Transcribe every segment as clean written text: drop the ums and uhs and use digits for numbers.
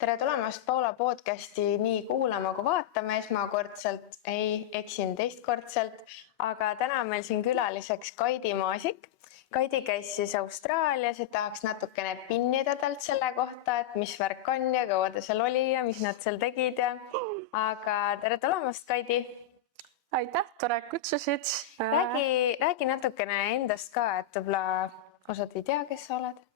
Tere tulemast Paula podcasti nii kuulama kui vaatama esmakordselt, ei eksin teistkordselt, aga täna on meil siin külaliseks Kaidi Maasik. Kaidi käis siis Austraalias, et tahaks natukene pinnida talt selle kohta, et mis värk on ja kaua ta seal oli ja mis nad seal tegid. Aga tere tulemast, Kaidi! Aitäh, tore kutsusid! Räägi natukene endast ka, et võib-olla osad ei tea, kes sa oled.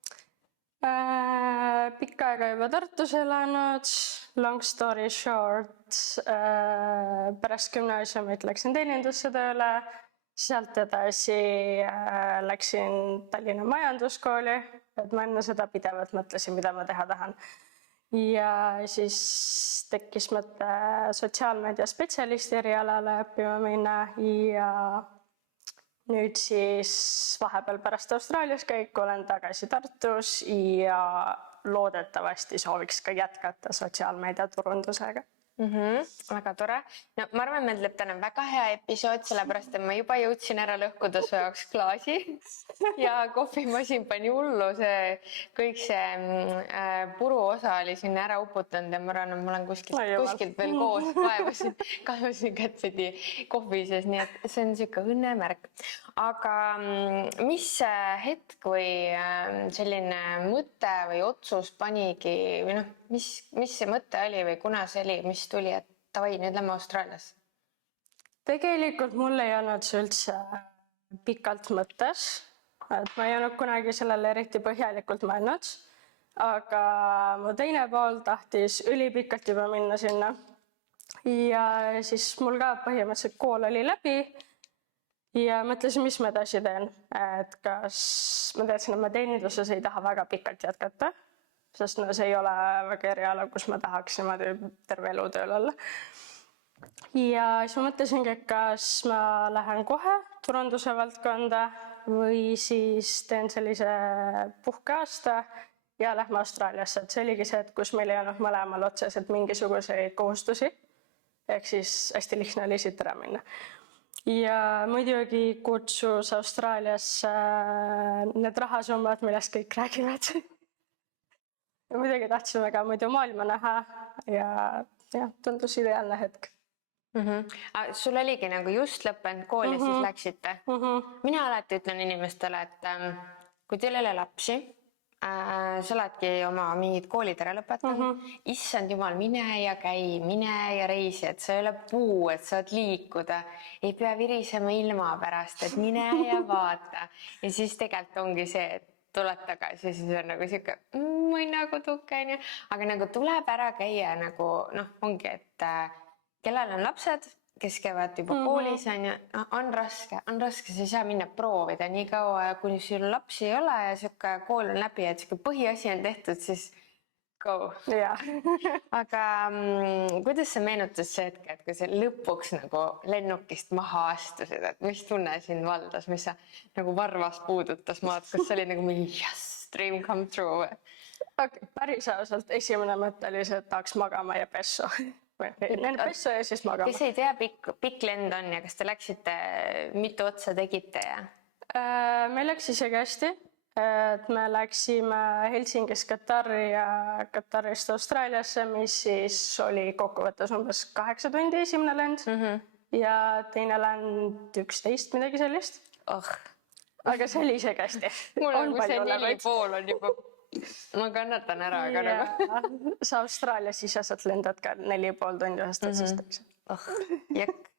Pikka aega juba Tartus elanud, long story short, pärast gümnaasiumit läksin teenindusse tööle, sealt edasi läksin Tallinna majanduskooli, et ma enne seda pidevalt mõtlesin, mida ma teha tahan. Ja siis tekkis mõte sotsiaalmeedia spetsialisti erialale õppima minna ja nüüd siis vahepeal pärast Austraalias käiku olen tagasi Tartus ja loodetavasti sooviks ka jätkata sotsiaalmeedia turundusega. Väga tore. No, ma arvan, meil tuleb täna väga hea episood, sellepärast, et ma juba jõudsin ära lõhkuda su jaoks klaasi ja kohvimasin pani hullu, kõik see puru osa oli sinna ära uputanud ja ma arvan, et ma olen kuskilt veel koos kaevasin kättpidi kohvi sees, nii et see on siuke õnnemärk. Aga mis hetk või selline mõte või otsus panigi või mis see mõte oli või kuna see oli, mis tuli, et tavai, nüüd lähme Austraalias? Tegelikult mul ei olnud see üldse pikalt mõttes, et ma ei olnud kunagi sellele eriti põhjalikult mõelnud, aga mu teine pool tahtis ülipikalt juba minna sinna ja siis mul ka põhimõtteliselt kool oli läbi ja mõtlesin, mis ma edasi teen, et kas ma teadsin, et ma teeninduses ei taha väga pikalt jätkata, sest see ei ole väga eriala, kus ma tahaks niimoodi terve elu tööl olla. Ja siis ma mõtlesingi, et kas ma lähen kohe turunduse valdkonda või siis teen sellise puhkeaasta ja lähme Austraaliasse. Et see oligi see, et kus meil ei olnud mõlemal otseselt mingisuguseid kohustusi, ehk siis hästi lihtne oli siit ära minna. Ja muidugi kutsus Austraaliasse need rahasummad, millest kõik räägivad. Ja muidugi tahtsime ka muidu maailma näha ja tundus ideaalne hetk. Sul oligi nagu just lõppenud kool ja siis läksite. Mina alati ütlen inimestele, et kui teil ei ole lapsi, sa oledki oma mingid koolid ära lõpetanud, issand jumal, mine ja käi, mine ja reisi, et sa ei ole puu, et saad liikuda, ei pea virisema ilma pärast, et mine ja vaata. Ja siis tegelikult ongi see, et tuled tagasi, siis on nagu siuke mõinakoduke, aga nagu tuleb ära käia nagu, ongi, et kellel on lapsed, kes käivad juba koolis, on raske, sa ei saa minna proovida nii kaua, kuni sul lapsi ei ole ja siuke kool on läbi, et siuke põhiasi on tehtud, siis go. Aga kuidas sa meenutas see hetk, et kui sa lõpuks nagu lennukist maha astusid, et mis tunne sind valdas, mis sa nagu varvas puudutas maad, kas sa oli nagu mingi yes, dream come true? Päris ausalt, esimene mõte oli see, et tahaks magama ja pesso. Pesso ja siis magama. Kes ei tea, pikk lend on ja kas te läksite, mitu otsa tegite? Meil läks isegi hästi. Et me läksime Helsingist Katari ja Katarist Austraaliasse, mis siis oli kokkuvõttes umbes 8 tundi esimene lend ja teine lend 11, midagi sellist. Aga see oli isegi hästi. Mul on see 4,5 on juba, ma kannatan ära, aga nagu. Sa Austraalias sisesed lendad ka 4,5 tundi ühest otsast. Jekk.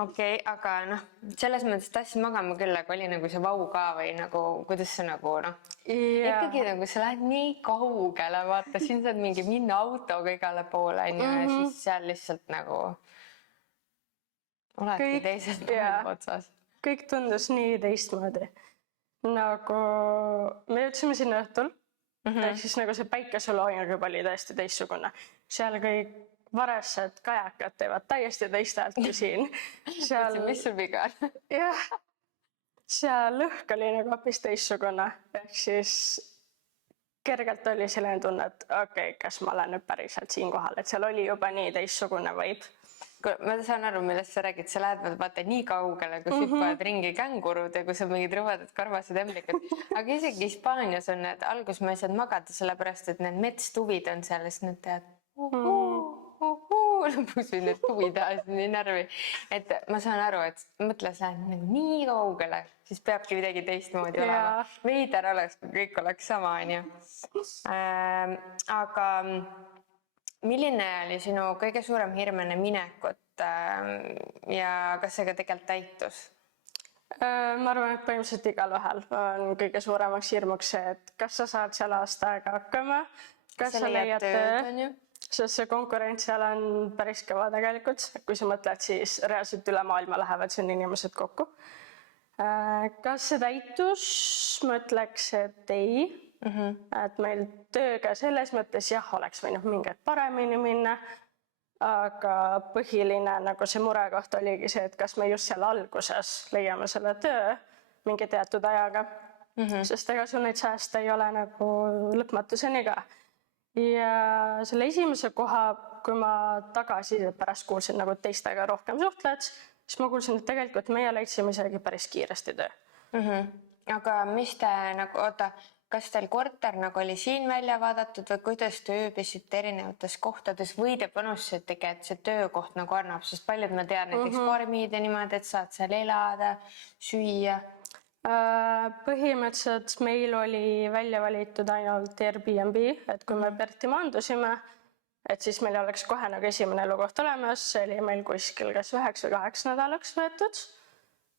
Okei, aga selles mõttes tahtsin magama küll, aga oli nagu see vau ka või nagu, kuidas see nagu, ikkagi nagu sa lähed nii kaugele, vaata, siin saad mingi minna autoga igale poole ja siis seal lihtsalt nagu oledki teised otsas. Kõik tundus nii teistmoodi. Nagu me jõudsime sinna õhtul, siis nagu see päikeseloojang juba oli täiesti teistsugune. Seal kõik varesed kajakad teevad täiesti teist häält kui siin. Mis sul viga on? Jah, seal lõhk oli nagu hoopis teistsugune. Ehk siis kergelt oli selline tunne, et okei, kas ma olen nüüd päriselt siin kohal, et seal oli juba nii teistsugune vibe. ma saan aru, millest sa räägid, sa lähed vaata nii kaugele, kus hüppavad ringi kängurud ja kus on mingid rõvedad karvased ämblikud. Aga isegi Hispaanias on need, alguses ma ei saanud magada, sellepärast, et need metstuvid on seal, siis need tead, lõpuks võid need tuvid ajas nii närvi. Et ma saan aru, et mõtle, sa lähed nagu nii kaugele, siis peabki midagi teistmoodi olema. Veider oleks, kui kõik oleks sama, on ju. Aga milline oli sinu kõige suurem hirm enne minekut ja kas see ka tegelikult täitus? Ma arvan, et põhimõtteliselt igal ühel on kõige suuremaks hirmuks see, et kas sa saad seal aasta aega hakkama, kas sa leiad töö, sest see konkurents seal on päris kõva tegelikult. Kui sa mõtled, siis reaalselt üle maailma lähevad siin inimesed kokku. Kas see täitus? Ma ütleks, et ei. Et meil tööga selles mõttes jah, oleks võinud mingid paremini minna, aga põhiline nagu see murekoht oligi see, et kas me just seal alguses leiame selle töö mingi teatud ajaga, sest ega sul neid sääste ei ole nagu lõpmatuseni ka. Ja selle esimese koha, kui ma tagasi pärast kuulsin nagu teistega rohkem suhtled, siis ma kuulsin, et tegelikult meie leidsime isegi päris kiiresti töö. Aga mis te nagu, kas teil korter nagu oli siin välja vaadatud või kuidas te ööbisite erinevates kohtades või te panustasitegi, et see töökoht nagu annab, sest paljud ma tean näiteks farmid ja niimoodi, et saad seal elada, süüa? Põhimõtteliselt meil oli välja valitud ainult Airbnb, et kui me Perti maandusime, et siis meil oleks kohe nagu esimene elukoht olemas, see oli meil kuskil kas 9 või 8 nädalaks võetud.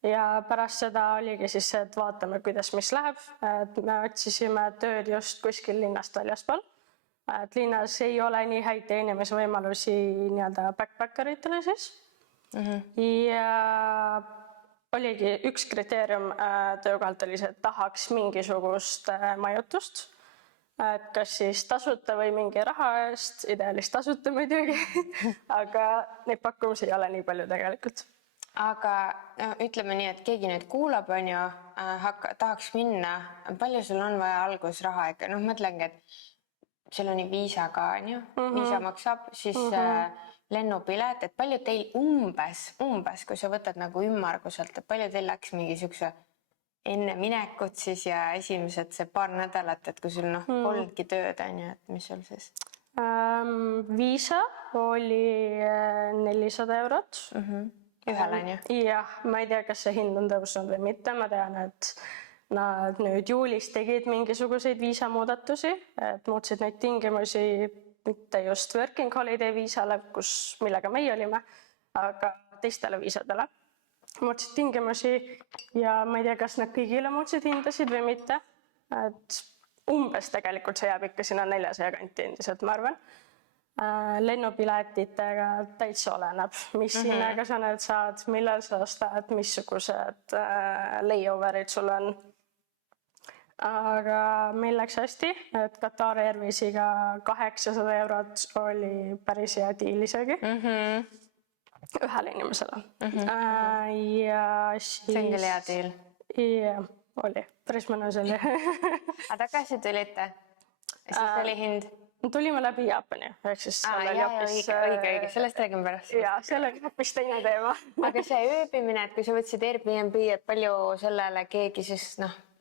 Ja pärast seda oligi siis see, et vaatame, kuidas mis läheb. Et me otsisime tööd just kuskil linnast väljaspool. Et linnas ei ole nii häid teenimisvõimalusi nii-öelda backpackeritele siis. Ja oligi üks kriteerium töökohalt oli see, et tahaks mingisugust majutust. Et kas siis tasuta või mingi raha eest, ideaalist tasuta muidugi, aga neid pakkumisi ei ole nii palju tegelikult. Aga ütleme nii, et keegi nüüd kuulab, on ju, tahaks minna, palju sul on vaja algusraha ikka? Noh, mõtlengi, et sul on viisa ka, on ju, viisa maksab, siis lennupilet, et palju teil umbes, kui sa võtad nagu ümmarguselt, et palju teil läks mingi siukse enne minekut siis ja esimesed see paar nädalat, et kui sul polnudki tööd, on ju, et mis sul siis? Viisa oli 400 eurot. Ühel on ju? Jah, ma ei tea, kas see hind on tõusnud või mitte. Ma tean, et nad nüüd juulis tegid mingisuguseid viisamuudatusi, et muutsid neid tingimusi mitte just working holiday viisale, millega meie olime, aga teistele viisadele. Muutsid tingimusi ja ma ei tea, kas nad kõigile muutsid hindasid või mitte. Et umbes tegelikult see jääb ikka sinna 400 kanti endiselt, ma arvan. Lennupiletitega täitsa oleneb, mis hinnaga sa need saad, millal sa ostad, missugused layoverid sul on. Aga meil läks hästi, et Qatar Airwaysiga 800 eurot oli päris hea diil isegi. Ühele inimesele. Ja siis... See on küll hea diil. Jah, oli. Päris mõnus oli. Aga tagasi tulite? Siis oli hind? Tulime läbi Jaapani. Õige, sellest räägime pärast. Ja, seal oli hoopis teine teema. Aga see ööbimine, et kui sa võtsid Airbnb, et palju sellele keegi siis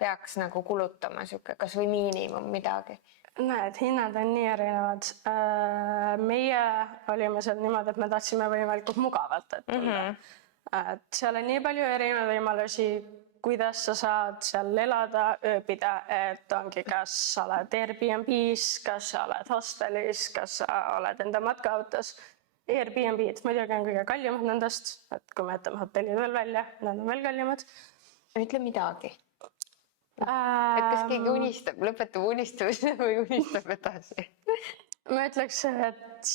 peaks nagu kulutama, kas või miinimum midagi? Näed, hinnad on nii erinevad. Meie olime seal niimoodi, et me tahtsime võimalikult mugavalt. Seal on nii palju erinevaid võimalusi, kuidas sa saad seal elada, ööbida, et ongi, kas sa oled Airbnb's, kas sa oled hostelis, kas sa oled enda matkaautos. Airbnb'd muidugi on kõige kallimad nendest, et kui me jätame hotellid veel välja, nad on veel kallimad. Ütle midagi. Et kas keegi unistab, lõpetab unistamise või unistab edasi? Ma ütleks, et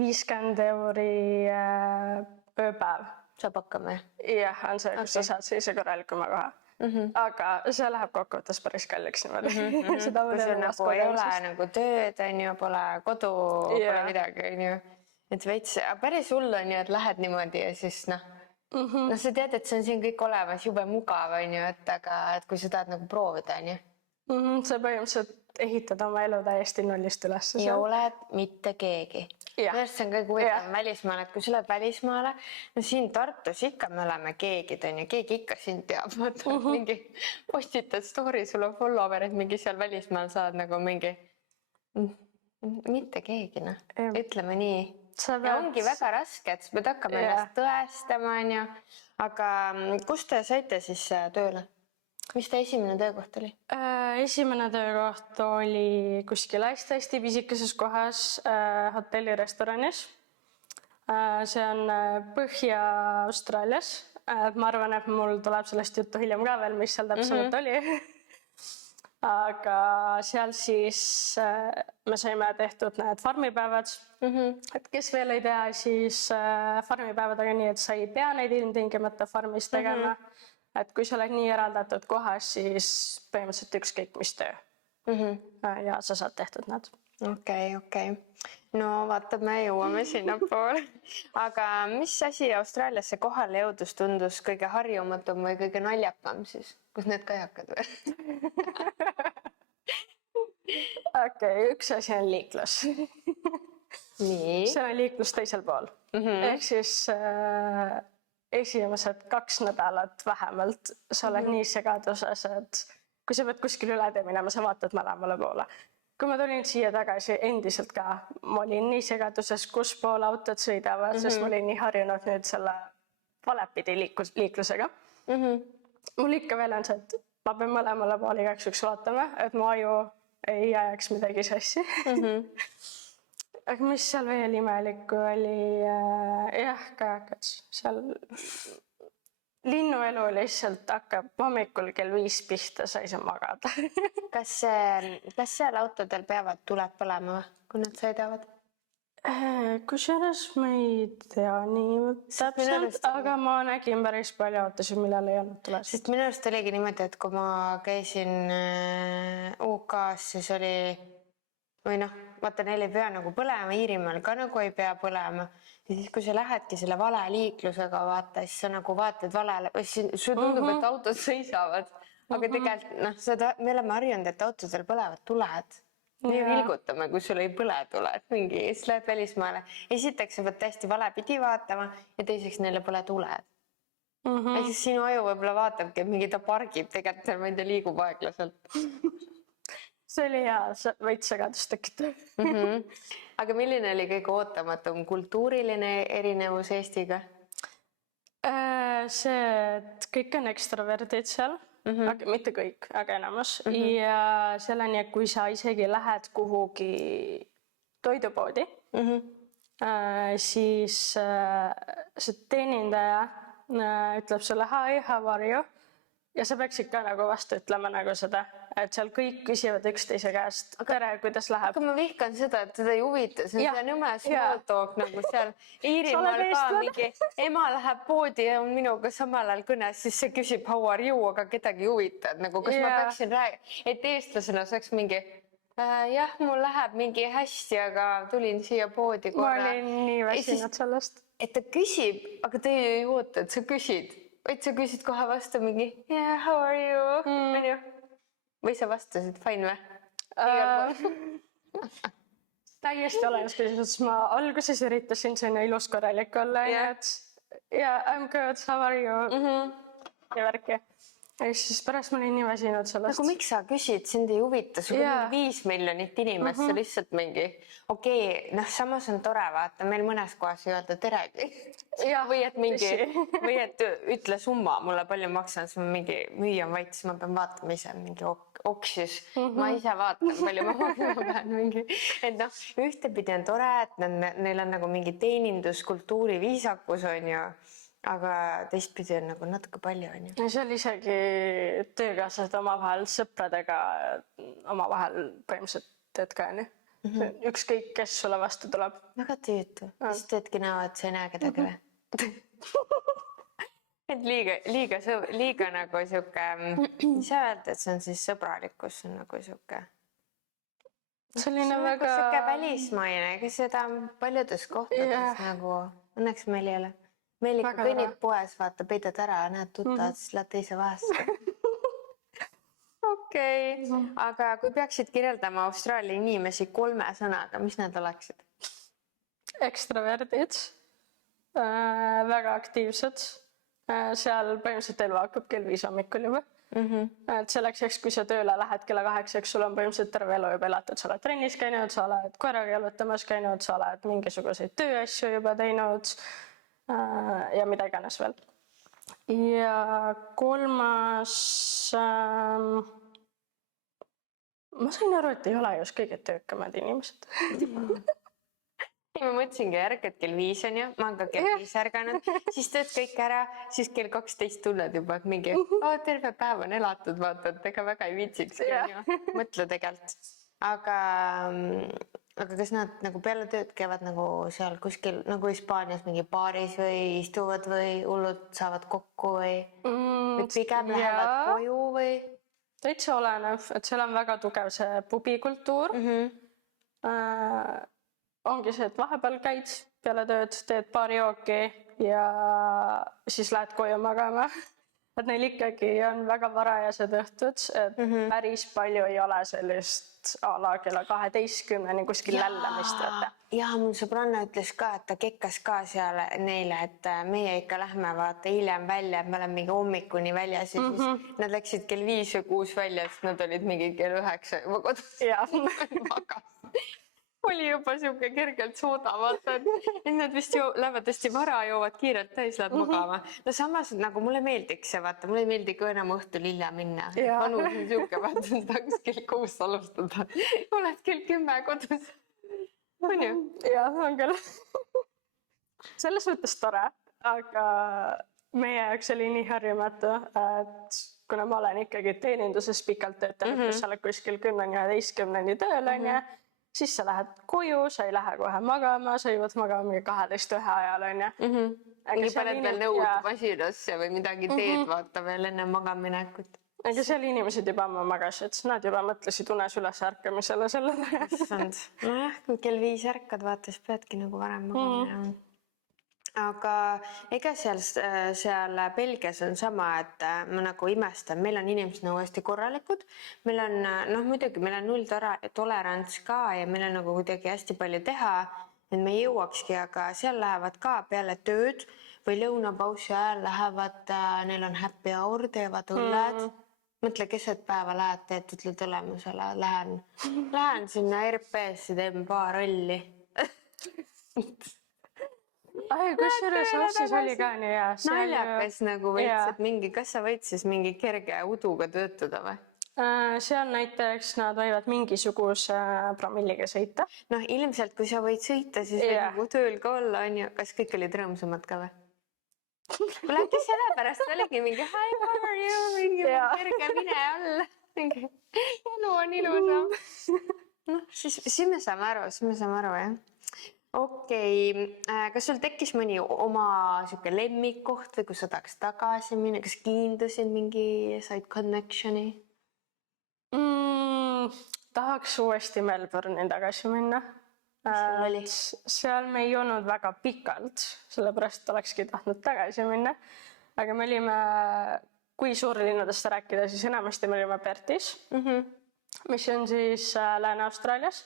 50 euri ööpäev. Saab hakkama, jah? Jah, on see, kus sa saad sellise korralikuma koha. Aga see läheb kokkuvõttes päris kalliks niimoodi. Kui sul nagu ei ole nagu tööd, pole kodu, pole midagi, on ju. Et veits, päris hull on ju, et lähed niimoodi ja siis sa tead, et see on siin kõik olemas, jube mugav, on ju, aga kui sa tahad nagu proovida, on ju. Sa põhimõtteliselt ehitad oma elu täiesti nullist üles. Ja oled mitte keegi. Jah. minu arust see on kõige huvitavam välismaal, et kui sa lähed välismaale, no siin Tartus ikka me oleme keegid, on ju, keegi ikka sind teab, mingi postitad story, sul on followerid, mingi seal välismaal saad nagu mingi, mitte keegi, noh, ütleme nii. Ja ongi väga raske, et sa pead hakkama ennast tõestama, on ju, aga kust te saite siis tööle? Mis ta esimene töökoht oli? Esimene töökoht oli kuskil hästi pisikeses kohas hotellirestoranis. See on Põhja-Austraalias. Ma arvan, et mul tuleb sellest juttu hiljem ka veel, mis seal täpsemalt oli. Aga seal siis me saime tehtud need farmipäevad. Et kes veel ei tea, siis farmipäevadega nii, et sa ei pea neid ilmtingimata farmis tegema. Et kui sa oled nii eraldatud kohas, siis põhimõtteliselt ükskõik mis töö. Ja sa saad tehtud nad. Okei. No vaata, me jõuame sinna poole. Aga mis asi Austraaliasse kohale jõudus tundus kõige harjumatum või kõige naljakam siis? Kus need kajakad või? Okei, üks asi on liiklus. Nii. See on liiklus teisel pool. Ehk siis esimesed 2 nädalat vähemalt sa oled nii segaduses, et kui sa pead kuskil üle tee minema, sa vaatad mõlemale poole. Kui ma tulin siia tagasi endiselt ka, ma olin nii segaduses, kus pool autod sõidavad, sest ma olin nii harjunud nüüd selle valepidi liiklusega. Mul ikka veel on see, et ma pean mõlemale poole igaks üks vaatama, et mu aju ei ajaks midagi sassi. Aga mis seal veel imelikku oli? Jah, kajakad. Seal linnuelu lihtsalt hakkab hommikul kell 5 pihta, sa ei saa magada. Kas seal autodel peavad tuled põlema, kui nad sõidavad? Kusjuures ma ei tea nii täpselt, aga ma nägin päris palju autosid, millal ei olnud tulesid. Sest minu arust oligi niimoodi, et kui ma käisin UK-s, siis oli, või noh, vaata, neil ei pea nagu põlema, Iirimaal ka nagu ei pea põlema. Ja siis, kui sa lähedki selle vale liiklusega, vaata, siis sa nagu vaatad valele, sul tundub, et autod sõisavad. Aga tegelikult, me oleme harjunud, et autodel põlevad tuled. Nii vilgutame, kui sul ei põle tuled. Siis lähed välismaale. Esiteks sa pead täiesti vale pidi vaatama ja teiseks neile pole tuled. Ja siis sinu aju võib-olla vaatabki, et mingi ta pargib tegelikult, ma ei tea, liigub aeglaselt. See oli hea, veits segadust tekitab. Aga milline oli kõige ootamatum kultuuriline erinevus Eestiga? See, et kõik on ekstroverdid seal. Aga mitte kõik, aga enamus. Ja selleni, et kui sa isegi lähed kuhugi toidupoodi, siis see teenindaja ütleb sulle hi, how are you? Ja sa peaksid ka nagu vastu ütlema nagu seda, et seal kõik küsivad üksteise käest, tere, kuidas läheb. Aga ma vihkan seda, et teda ei huvita, see on nõme small talk nagu seal Iirimaal ka mingi ema läheb poodi ja on minuga samal ajal kõnes, siis see küsib how are you, aga kedagi huvita, et nagu kas ma peaksin rääkima, et eestlasena saaks mingi jah, mul läheb mingi hästi, aga tulin siia poodi korra. Ma olin nii väsinud sellest. Et ta küsib, aga te ei oota, et sa küsid. Vaid sa küsid kohe vastu mingi yeah, how are you? Või sa vastasid, fine või? Täiesti olemas, sest ma alguses üritasin sinna ilus korralik olla. Yeah, I'm good, how are you? Ja värki. Ja siis pärast ma olin nii väsinud sellest. Nagu miks sa küsid, sind ei huvita, sul on 5 miljonit inimest, sa lihtsalt mingi okei, samas on tore vaata, meil mõnes kohas ei öelda teregi. Või et ütle summa, mulle palju maksan, siis ma mingi müüa vait, siis ma pean vaatama ise mingi oksis. Ma ise vaatan, palju ma pean mingi. Et ühtepidi on tore, et neil on nagu mingi teenindus, kultuuri, viisakus on ju. Aga teistpidi on nagu natuke palju, on ju. See oli isegi töökaaslased omavahel, sõpradega omavahel põhimõtteliselt teed ka, on ju. Ükskõik, kes sulle vastu tuleb. Väga tüütu. Siis teedki näo, et sa ei näe kedagi või? Et liiga nagu siuke, mis sa öelda, et see on siis sõbralikkus, see on nagu siuke. Selline väga... Siuke välismaine, kes seda paljudes kohtades nagu, õnneks meil ei ole. Meil ikka kõnnib poes, vaata, peidad ära, näed tutad, siis lähed teise vahesse. Okei, aga kui peaksid kirjeldama Austraalia inimesi 3 sõnaga, mis need oleksid? ekstraverdid, väga aktiivsed. Seal põhimõtteliselt elu hakkab kell 5 hommikul juba. Et selleks, kui sa tööle lähed kella 8, sul on põhimõtteliselt terve elu juba elatud. Sa oled trennis käinud, sa oled koeraga jalutamas käinud, sa oled mingisuguseid tööasju juba teinud ja mida iganes veel. Ja kolmas... Ma sain aru, et ei ole just kõige töökamad inimesed. Ma mõtlesingi, ärkad kell 5 on ju, ma olen ka kell 5 ärganud, siis teed kõik ära, siis kell 12 tunned juba, et mingi terve päev on elatud, vaata, et ega väga ei viitsiks mõtle tegelikult. Aga kas nad nagu peale tööd käivad nagu seal kuskil nagu Hispaanias mingi baaris või istuvad või hullud saavad kokku või pigem lähevad koju või? Täitsa olenev, et seal on väga tugev see pubikultuur. Ongi see, et vahepeal käid peale tööd, teed paari jooki ja siis lähed koju magama. Et neil ikkagi on väga varajased õhtud, et päris palju ei ole sellist ala kella 12 kuskil lällamist. Ja mul sõbranna ütles ka, et ta kekkas ka seal neile, et meie ikka lähme vaata hiljem välja, et me oleme mingi hommikuni väljas ja siis nad läksid kell 5 või 6 välja, siis nad olid mingi kell 9 juba kodus magas. Oli juba siuke kergelt sooda, vaata, et nad vist lähevad hästi vara, joovad kiirelt täis, lähevad magama. No samas nagu mulle meeldiks see, vaata, mulle ei meeldi ka enam õhtul hilja minna. Vanus on siuke, vaata, tahaks kell 6 alustada. Oled kell 10 kodus. On ju? Jah, on küll. Selles mõttes tore, aga meie jaoks oli nii harjumatu, et kuna ma olen ikkagi teeninduses pikalt töötanud, kus sa oled kuskil 10-11 tööl, on ju, siis sa lähed koju, sa ei lähe kohe magama, sa jõuad magama mingi 12 ajal, on ju. Nii paned veel nõud masinasse või midagi teed, vaata veel enne magaminekut. Aga seal inimesed juba ammu magasid, nad juba mõtlesid unes üles ärkamisele sellele. Issand. Nojah, kui kell 5 ärkad, vaata, siis peadki nagu varem magama. Aga ega seal Belgias on sama, et ma nagu imestan, meil on inimesed nagu hästi korralikud, meil on, muidugi meil on null tolerants ka ja meil on nagu kuidagi hästi palju teha, et me jõuakski, aga seal lähevad ka peale tööd või lõunapausi ajal lähevad, neil on happy hour, teevad õlled. Mõtle, keset päeva lähed, teed, ütled olemusele, lähen sinna RP-sse, teen paar õlli. Ai, kusjuures Ossis oli ka nii hea. Naljakas nagu võiks, et mingi, kas sa võid siis mingi kerge uduga töötada või? Seal näiteks nad võivad mingisuguse promilliga sõita. Noh, ilmselt kui sa võid sõita, siis võid nagu tööl ka olla, on ju. Kas kõik olid rõõmsamad ka või? Lähti selle pärast oligi mingi hi, how are you? Mingi kerge mine alla. Elu on ilusam. Noh, siis me saame aru, jah. Okei, kas sul tekkis mõni oma siuke lemmikkoht või kus sa tahaks tagasi minna? Kas kiindusid mingi, said connectioni? Tahaks uuesti Melbourne'i tagasi minna. Seal me ei olnud väga pikalt, sellepärast olekski tahtnud tagasi minna. Aga me olime, kui suurlinnadest rääkida, siis enamasti me olime Perthis, mis on siis Lääne-Austraalias.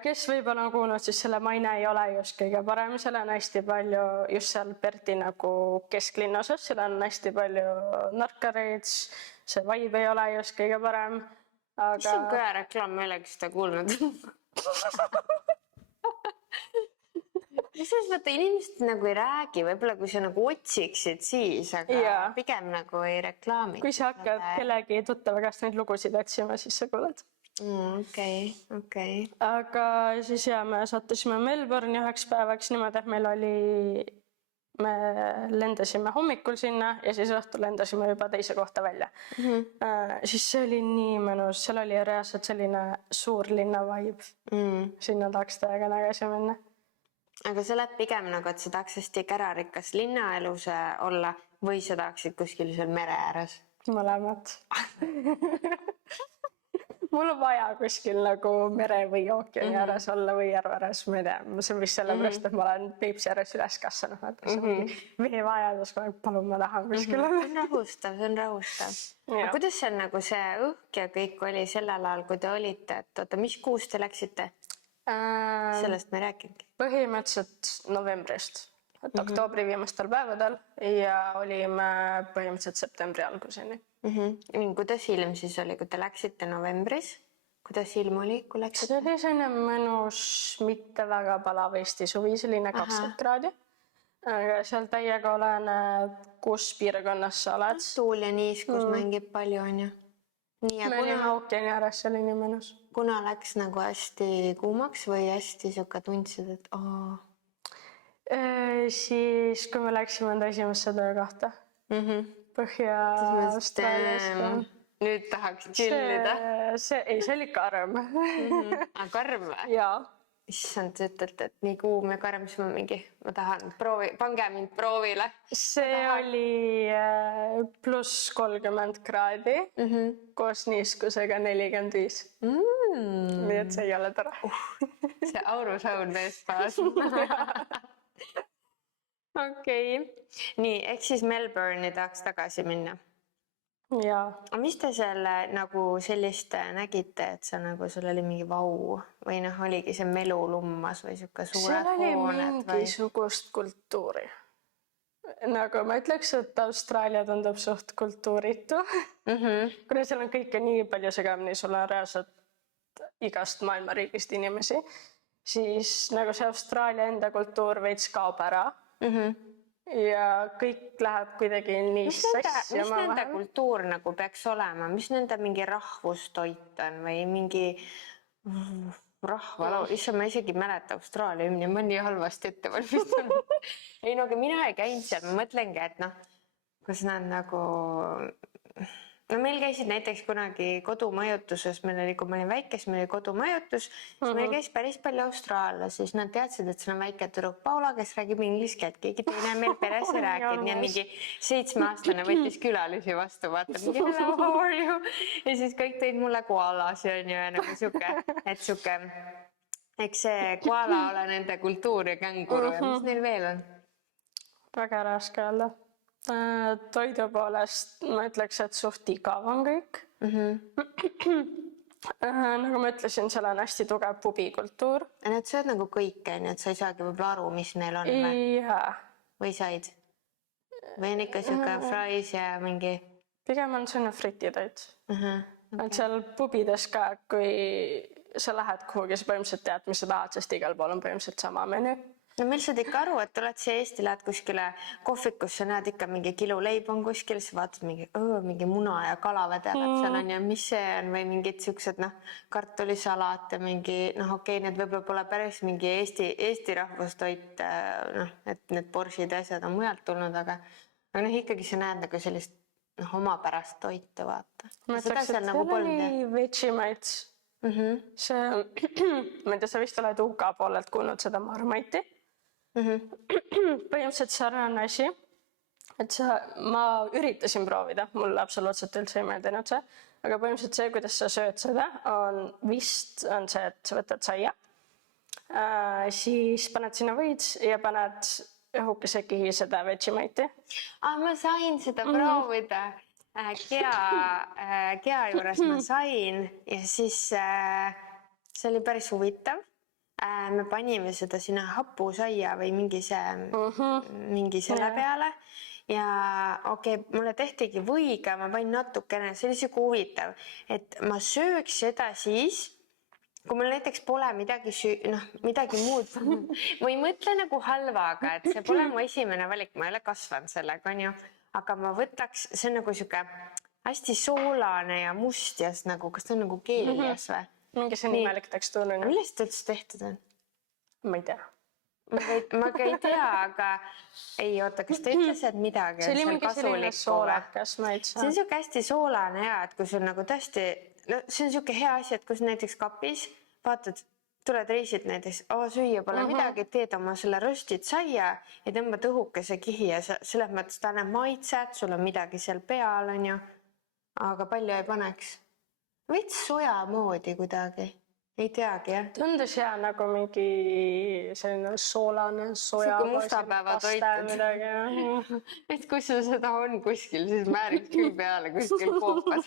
Kes võib-olla on kuulnud, siis selle maine ei ole just kõige parem, seal on hästi palju, just seal Perthi nagu kesklinnasas, seal on hästi palju narkareid, see vibe ei ole just kõige parem. Mis on kõereklaam, ma ei olegi seda kuulnud? Selles mõtte inimesed nagu ei räägi, võib-olla kui sa nagu otsiksid siis, aga pigem nagu ei reklaami. Kui sa hakkad kellegi tuttava käest neid lugusid otsima, siis sa kuuled. Okei. Aga siis me sattusime Melbourne'i 1 päevaks niimoodi, et me lendasime hommikul sinna ja siis õhtul lendasime juba teise kohta välja. Siis see oli nii mõnus, seal oli reaalselt selline suurlinna vibe. Sinna tahaks täiega tagasi minna. Aga sa oled pigem nagu, et sa tahaks hästi kärarikas linnaelus olla või sa tahaksid kuskil seal mere ääres? Mõlemad. Mul on vaja kuskil nagu mere või ookeani ääres olla või järve ääres, ma ei tea, see on vist sellepärast, et ma olen Peipsi ääres üles kasvanud. See on vee vajadus, palun ma tahan kuskil olla. See on rahustav. Aga kuidas seal nagu see õhk ja kõik oli sellel ajal, kui te olite, et oota, mis kuus te läksite? Sellest me ei rääkinudki. Põhimõtteliselt novembrist, et oktoobri viimastel päevadel ja olime põhimõtteliselt septembri alguseni. Kuidas ilm siis oli, kui te läksite novembris? Kuidas ilm oli, kui läksite? See oli selline mõnus, mitte väga palav Eesti suvi, selline 20 kraadi. Aga seal täiega oleneb, kus piirkonnas sa oled. Tuul ja niiskus mängib palju, on ju. Me olime ookeani ääres, see oli nii mõnus. Kuna läks nagu hästi kuumaks või hästi siuke tundsid, et Siis, kui me läksime enda esimesse töökohta Põhja-Austraalias. Nüüd tahaks chillida. See oli karm. Karm või? Jaa. Issand, sa ütled, et nii kuum ja karm, siis ma tahan pange mind proovile. See oli pluss 30 kraadi koos niiskusega 45. Nii et see ei ole tore. See aurusaun veest paas. Okei. Nii, ehk siis Melbourne'i tahaks tagasi minna. Jaa. Mis te selle nagu sellist nägite, et see nagu sul oli mingi vau või oligi see melu lummas või siuke suured hooned? Seal oli või? mingisugust kultuuri. Nagu ma ütleks, et Austraalia tundub suht kultuuritu. Kuna seal on kõike nii palju segamini, sul on reaalselt igast maailmariigist inimesi, siis nagu see Austraalia enda kultuur veits kaob ära. Ja kõik läheb kuidagi nii sassi. Mis nende kultuur nagu peaks olema? Mis nende mingi rahvustoit on või mingi rahvaloo? Issa ma isegi mäleta Austraalia hümni, ma nii halvasti ette valmistanud. Ei, aga mina ei käinud seal, ma mõtlengi, et kas nad nagu... meil käisid näiteks kunagi kodumajutuses, kui ma olin väike, siis meil oli kodumajutus, siis meil käis päris palju austraallasi, siis nad teadsid, et seal on väike tüdruk Paula, kes räägib ingliski, et keegi teine meil peres ei rääkinud, nii mingi 7-aastane võttis külalisi vastu, vaata, mingi hello, how are you? Ja siis kõik tõid mulle koalasi, on ju, ja nagu siuke, et siuke, eks see koala ole nende kultuur ja känguru ja mis neil veel on? Väga raske olla. Toidu poolest ma ütleks, et suht igav on kõik. Nagu ma ütlesin, seal on hästi tugev pubikultuur. Need sööd nagu kõik, et sa ei saagi võib-olla aru, mis neil on või said? Või on ikka siuke fries ja mingi... Pigem on selline frititoit. Et seal pubides ka, kui sa lähed kuhugi, sa põhimõtteliselt tead, mis sa tahad, sest igal pool on põhimõtteliselt sama menü. No meil saad ikka aru, et tuled siia Eesti, lähed kuskile kohvikusse, näed ikka mingi kilo leib on kuskil, siis vaatad mingi muna ja kalavedelad seal on ja mis see on või mingid siuksed kartulisalat ja mingi, okei, need võib-olla pole päris mingi Eesti rahvustoit, et need borsid ja asjad on mujalt tulnud, aga ikkagi sa näed nagu sellist omapärast toitu, vaata. Ma ütleks, et seal oli Vegemite. Ma ei tea, sa vist oled UK poolelt kuulnud seda Marmite'i. Põhimõtteliselt sarnane asi, et ma üritasin proovida, mulle absoluutselt üldse ei meeldinud see, aga põhimõtteliselt see, kuidas sa sööd seda, on see, et sa võtad saia, siis paned sinna võid ja paned õhukese kihi seda Vegemite'i. Ma sain seda proovida. Kea juures ma sain ja siis see oli päris huvitav. Me panime seda sinna hapusaia või mingi selle peale ja mulle tehtigi võiga, ma panin natukene, see oli siuke huvitav, et ma sööks seda siis, kui mul näiteks pole midagi muud, ma ei mõtle nagu halvaga, et see pole mu esimene valik, ma ei ole kasvanud sellega, on ju, aga ma võtaks, see on nagu siuke hästi soolane ja must ja kas ta on nagu keelias või? Mingi see nimelik tekstuurine. Millest ta üldse tehtud on? Ma ei tea. Ma ka ei tea, aga ei oota, kas ta ütles, et midagi see oli mingi selline soolakas maitse. See on siuke hästi soolane ja, et kui sul nagu tõesti, see on siuke hea asi, et kui näiteks kapis vaatad, tuled reisid näiteks, süüa pole midagi, teed oma selle röstid saia ja tõmbad õhukese kihi ja selles mõttes ta annab maitset, sul on midagi seal peal, on ju, aga palju ei paneks. Veits soja moodi kuidagi, ei teagi, jah. Tundus hea nagu mingi selline soolane, soja. Siuke mustapäeva toitud. Et kui sul seda on kuskil, siis määriks küll peale kuskil koopas.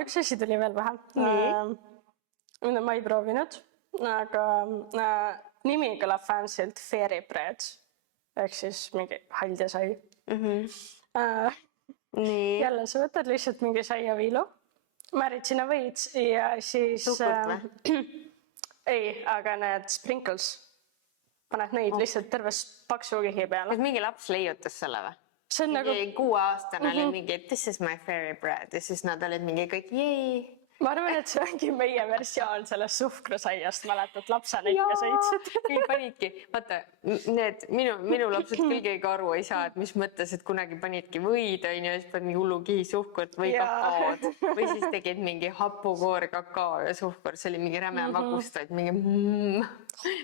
Üks asi tuli veel vähe. Mida ma ei proovinud, aga nimi kõlab fancylt Fairy Bread ehk siis mingi haldjasai. Nii. Jälle sa võtad lihtsalt mingi saiaviilu, määrid sinna veits ja siis... Suhkurt või? Ei, aga need sprinkles. Paned neid lihtsalt terves paksu kihi peale. Kas mingi laps leiutas selle või? See on nagu... 6-aastane oli mingi, this is my fairy bread ja siis nad olid mingi kõik, jei. Ma arvan, et see ongi meie versioon sellest suhkrusaiast, mäletad, lapsena ikka sõitsid. Ei panidki, vaata, need minu lapsed küll keegi aru ei saa, et mis mõttes, et kunagi panidki võid, on ju, siis panid mingi hullu kihi suhkurt või kakaod või siis tegid mingi hapukoor kakao ja suhkur, see oli mingi räme magustad, mingi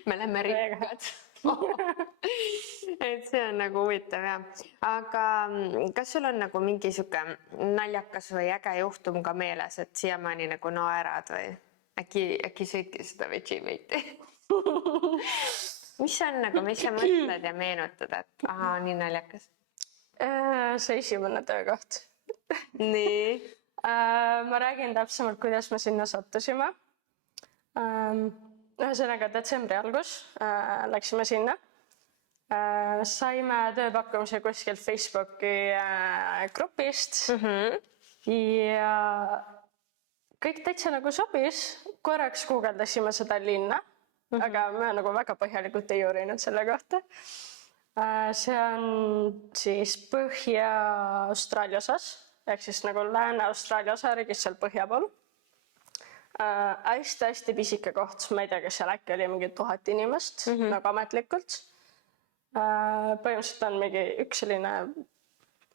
me lähme rikkad. Et see on nagu huvitav jah. Aga kas sul on nagu mingi siuke naljakas või äge juhtum ka meeles, et siiamaani nagu naerad või äkki sõidki seda Vegemeiti? Mis on nagu, mis sa mõtled ja meenutad, et aha, nii naljakas? See esimene töökoht. Nii? Ma räägin täpsemalt, kuidas me sinna sattusime. Ühesõnaga detsembri algus läksime sinna. Saime tööpakkumise kuskilt Facebooki grupist ja kõik täitsa nagu sobis. Korraks guugeldasime seda linna, aga me nagu väga põhjalikult ei uurinud selle kohta. See on siis Põhja-Austraalia osas, ehk siis nagu Lääne-Austraalia osariigis seal põhja pool. Hästi pisike koht, ma ei tea, kas seal äkki oli mingi 1000 inimest nagu ametlikult. Põhimõtteliselt on mingi üks selline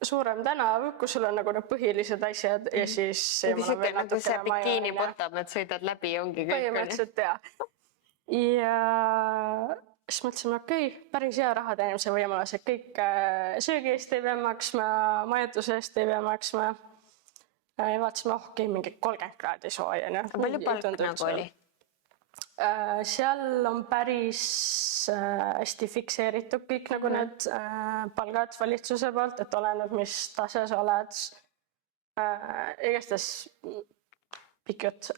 suurem tänav, kus sul on nagu need põhilised asjad ja siis... Siuke nagu see bikiini potab, et sõidad läbi ja ongi kõik. Põhimõtteliselt jah. Ja siis mõtlesime, okei, päris hea raha teenimise võimalus, et kõik söögi eest ei pea maksma, majutuse eest ei pea maksma. Ja vaatasime, okei, mingi 30 kraadi sooja. Palju palk nagu oli? Seal on päris hästi fikseeritud kõik nagu need palgad valitsuse poolt, et oleneb, mis tases oled. Igastes pikk jutt.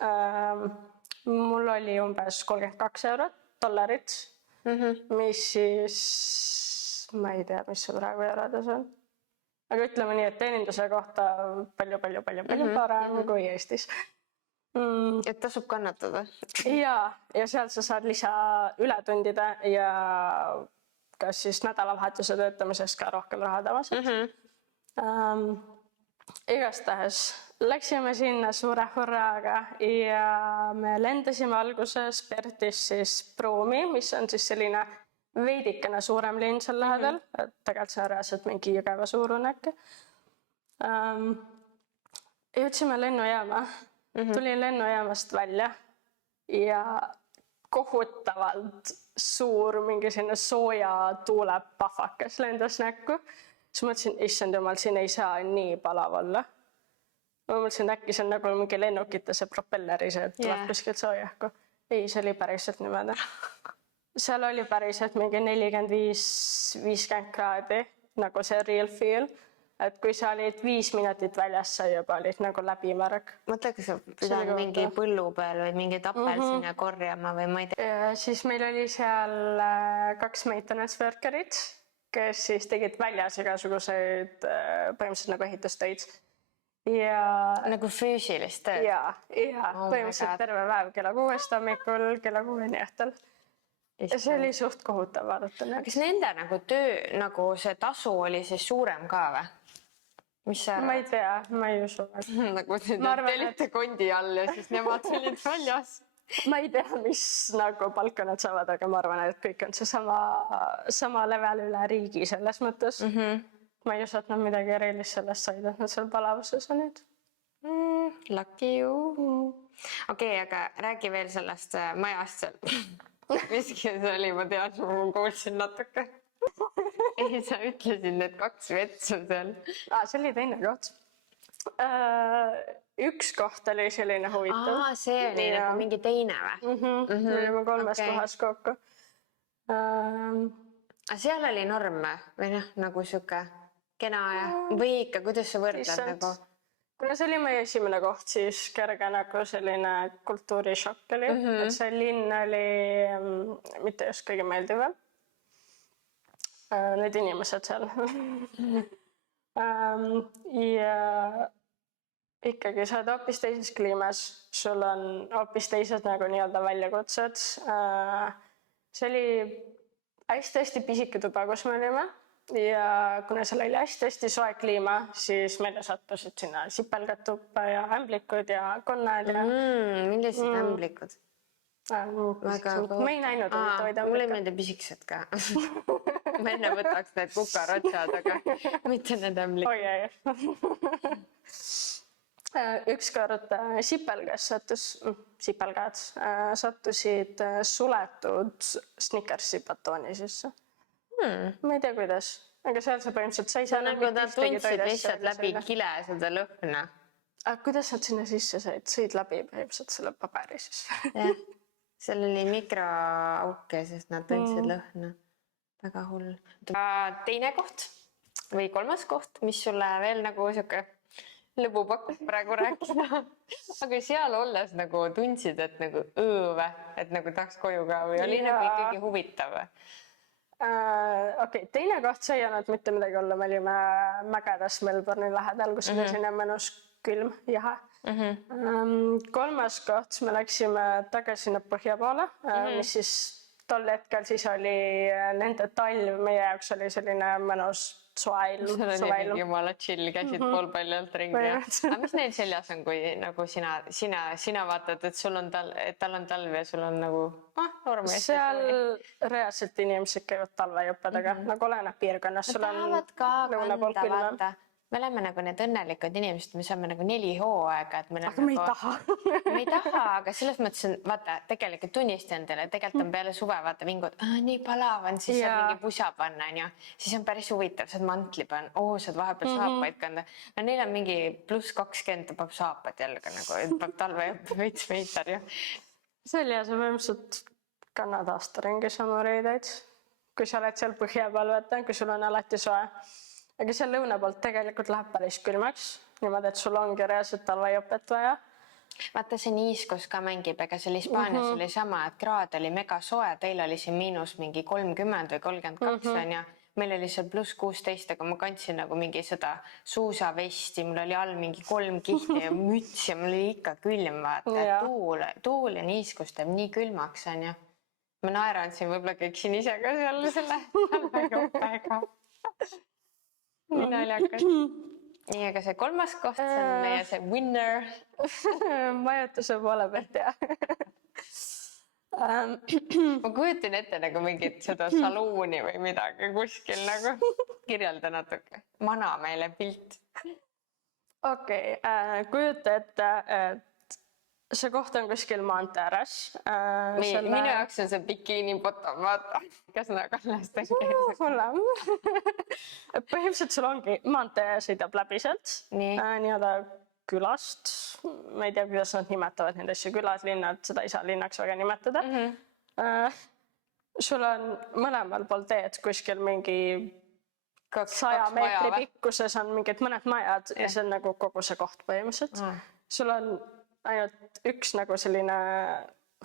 Mul oli umbes 32 $, mis siis, ma ei tea, mis see praegu eurodes on. Aga ütleme nii, et teeninduse kohta palju parem kui Eestis. Et tasub kannatada. Ja sealt sa saad lisa ületundide ja kas siis nädalavahetuse töötamisest ka rohkem raha tavaliselt. Igastahes läksime sinna suure hurraaga ja me lendasime alguses Perthis siis Broomi, mis on siis selline veidikene suurem linn seal lähedal, et tegelikult see on reaalselt mingi Jõgeva suurune äkki. Jõudsime lennujaama, tulin lennujaamast välja ja kohutavalt suur mingi selline sooja tuulepahvakas lendas näkku. Siis mõtlesin, issand jumal, siin ei saa nii palav olla. Ma mõtlesin, et äkki see on nagu mingi lennukite see propelleri, see tuleb kuskilt soojahku. Ei, see oli päriselt niimoodi. Seal oli päriselt mingi 45-50 kraadi, nagu see real feel, et kui sa olid 5 minutit väljas, sa juba olid nagu läbimärg. Mõtle, kui sa pidanud mingi põllu peal või mingi apelsine korjama või ma ei tea. Ja siis meil oli seal 2 maintenance workerit, kes siis tegid väljas igasuguseid põhimõtteliselt nagu ehitustöid. Ja... Nagu füüsilist tööd? Ja põhimõtteliselt terve päev kella 6 hommikul, kella 6 õhtul. Ja see oli suht kohutav vaadata. Kas nende nagu töö, nagu see tasu oli siis suurem ka või? Mis sa arvad? Ma ei tea, ma ei usu. Nagu te olite kondi all ja siis nemad olid väljas. Ma ei tea, mis nagu palka nad saavad, aga ma arvan, et kõik on see sama level üle riigi selles mõttes. Ma ei usu, et nad midagi erilist sellest said, et nad seal palavuses on nüüd. Lucky you. Okei, aga räägi veel sellest majast seal. Miski see oli, ma tean, ma kuulsin natuke. Ei, sa ütlesid need 2 vetsu seal. See oli teine koht. Üks koht oli selline huvitav. See oli nagu mingi teine või? Me olime 3 kohas kokku. Seal oli norm või noh, nagu siuke kena ja või ikka, kuidas sa võrdled nagu? kuna see oli meie esimene koht, siis kerge nagu selline kultuurishokk oli, et see linn oli mitte just kõige meeldivam. Need inimesed seal. Ja ikkagi sa oled hoopis teises kliimas, sul on hoopis teised nagu nii-öelda väljakutsed. See oli hästi-hästi pisike tuba, kus me olime. Ja kuna seal oli hästi-hästi soe kliima, siis meile sattusid sinna sipelgad tuppa ja ämblikud ja konnad ja... Millised ämblikud? Me ei näinud huvitavaid Mulle ei ämblikud. meeldi pisikesed ka. Ma enne võtaks need kukarotsad, aga mitte need ämblikud. Oi, ei. Ükskord sipelgad sattusid suletud Snickersi batooni sisse. Ma ei tea, kuidas. Aga seal sa põhimõtteliselt sai seal nagu ta tundsid lihtsalt läbi kile seda lõhna. Aga kuidas nad sinna sisse said? Sõid läbi põhimõtteliselt selle paberi siis? Jah, seal oli mikroauke, sest nad tundsid lõhna. Väga hull. Teine koht või kolmas koht, mis sulle veel nagu siuke lõbu pakkus praegu rääkida. Aga seal olles nagu tundsid, et nagu õõve, et nagu tahaks koju ka või oli nagu ikkagi huvitav? Okei, teine koht sai ainult mitte midagi olla. Me olime mägedas Melbourne'i lähedal, kus oli sinna mõnus külm jahe. Kolmas koht, me läksime tagasi sinna põhja poole, mis siis tol hetkel siis oli nende talv. Meie jaoks oli selline mõnus suvailm. Sul oli jumala chill, käisid pool paljalt ringi. Aga mis neil seljas on, kui nagu sina vaatad, et tal on talv ja sul on nagu normi? Seal reaalselt inimesed käivad talvejõppedega, nagu oleneb piirkonnas. Nad tahavad ka kanda, vaata. Me oleme nagu need õnnelikud inimesed, me saame nagu 4 hooaega. Aga me ei taha. Me ei taha, aga selles mõttes on, vaata, tegelikult tunnistan teile, tegelikult on peale suve, vaata, vingud, nii palav on, siis saad mingi pusa panna, siis on päris huvitav, saad mantli panna, saad vahepeal saapaid kanda. No neil on mingi +20, peab saapad jälga, nagu peab talve õppe veits meitar. See oli ja sa põhimõtteliselt kannad aasta ringi sama riideid, kui sa oled seal põhja peal, vaata, kui sul on alati soe. Aga seal lõuna poolt tegelikult läheb päris külmaks, niimoodi, et sul ongi reaalselt talvejõpet vaja. Vaata, see niiskus ka mängib, ega seal Hispaanias oli sama, et kraad oli mega soe, teil oli siin miinus mingi 30 või 32 on ja meil oli seal +16, aga ma kandsin nagu mingi seda suusavesti, mul oli all mingi 3 kihti ja müts ja mul oli ikka külm, vaata, tuul ja niiskus teeb nii külmaks on ja ma naeran siin, võib-olla käiksin ise ka seal selle talvejõppega. Nii naljakas. Nii, aga see kolmas koht, see on meie see winner. Majutuse poole pealt, jah. Ma kujutan ette nagu mingit seda saluuni või midagi kuskil nagu. Kirjelda natuke. Mana meile pilt. Okei, kujuta ette, et see koht on kuskil maantee ääres. Minu jaoks on see bikiini bottom, vaata. Kas nagu Kallastel käib? Põhimõtteliselt sul ongi maantee sõidab läbi sealt. Nii-öelda külast. Ma ei tea, kuidas nad nimetavad neid asju. Külad, linnad, seda ei saa linnaks väga nimetada. Sul on mõlemal pool teed kuskil mingi 100 meetri pikkuses on mingid mõned majad ja see on nagu kogu see koht põhimõtteliselt. Sul on ainult üks nagu selline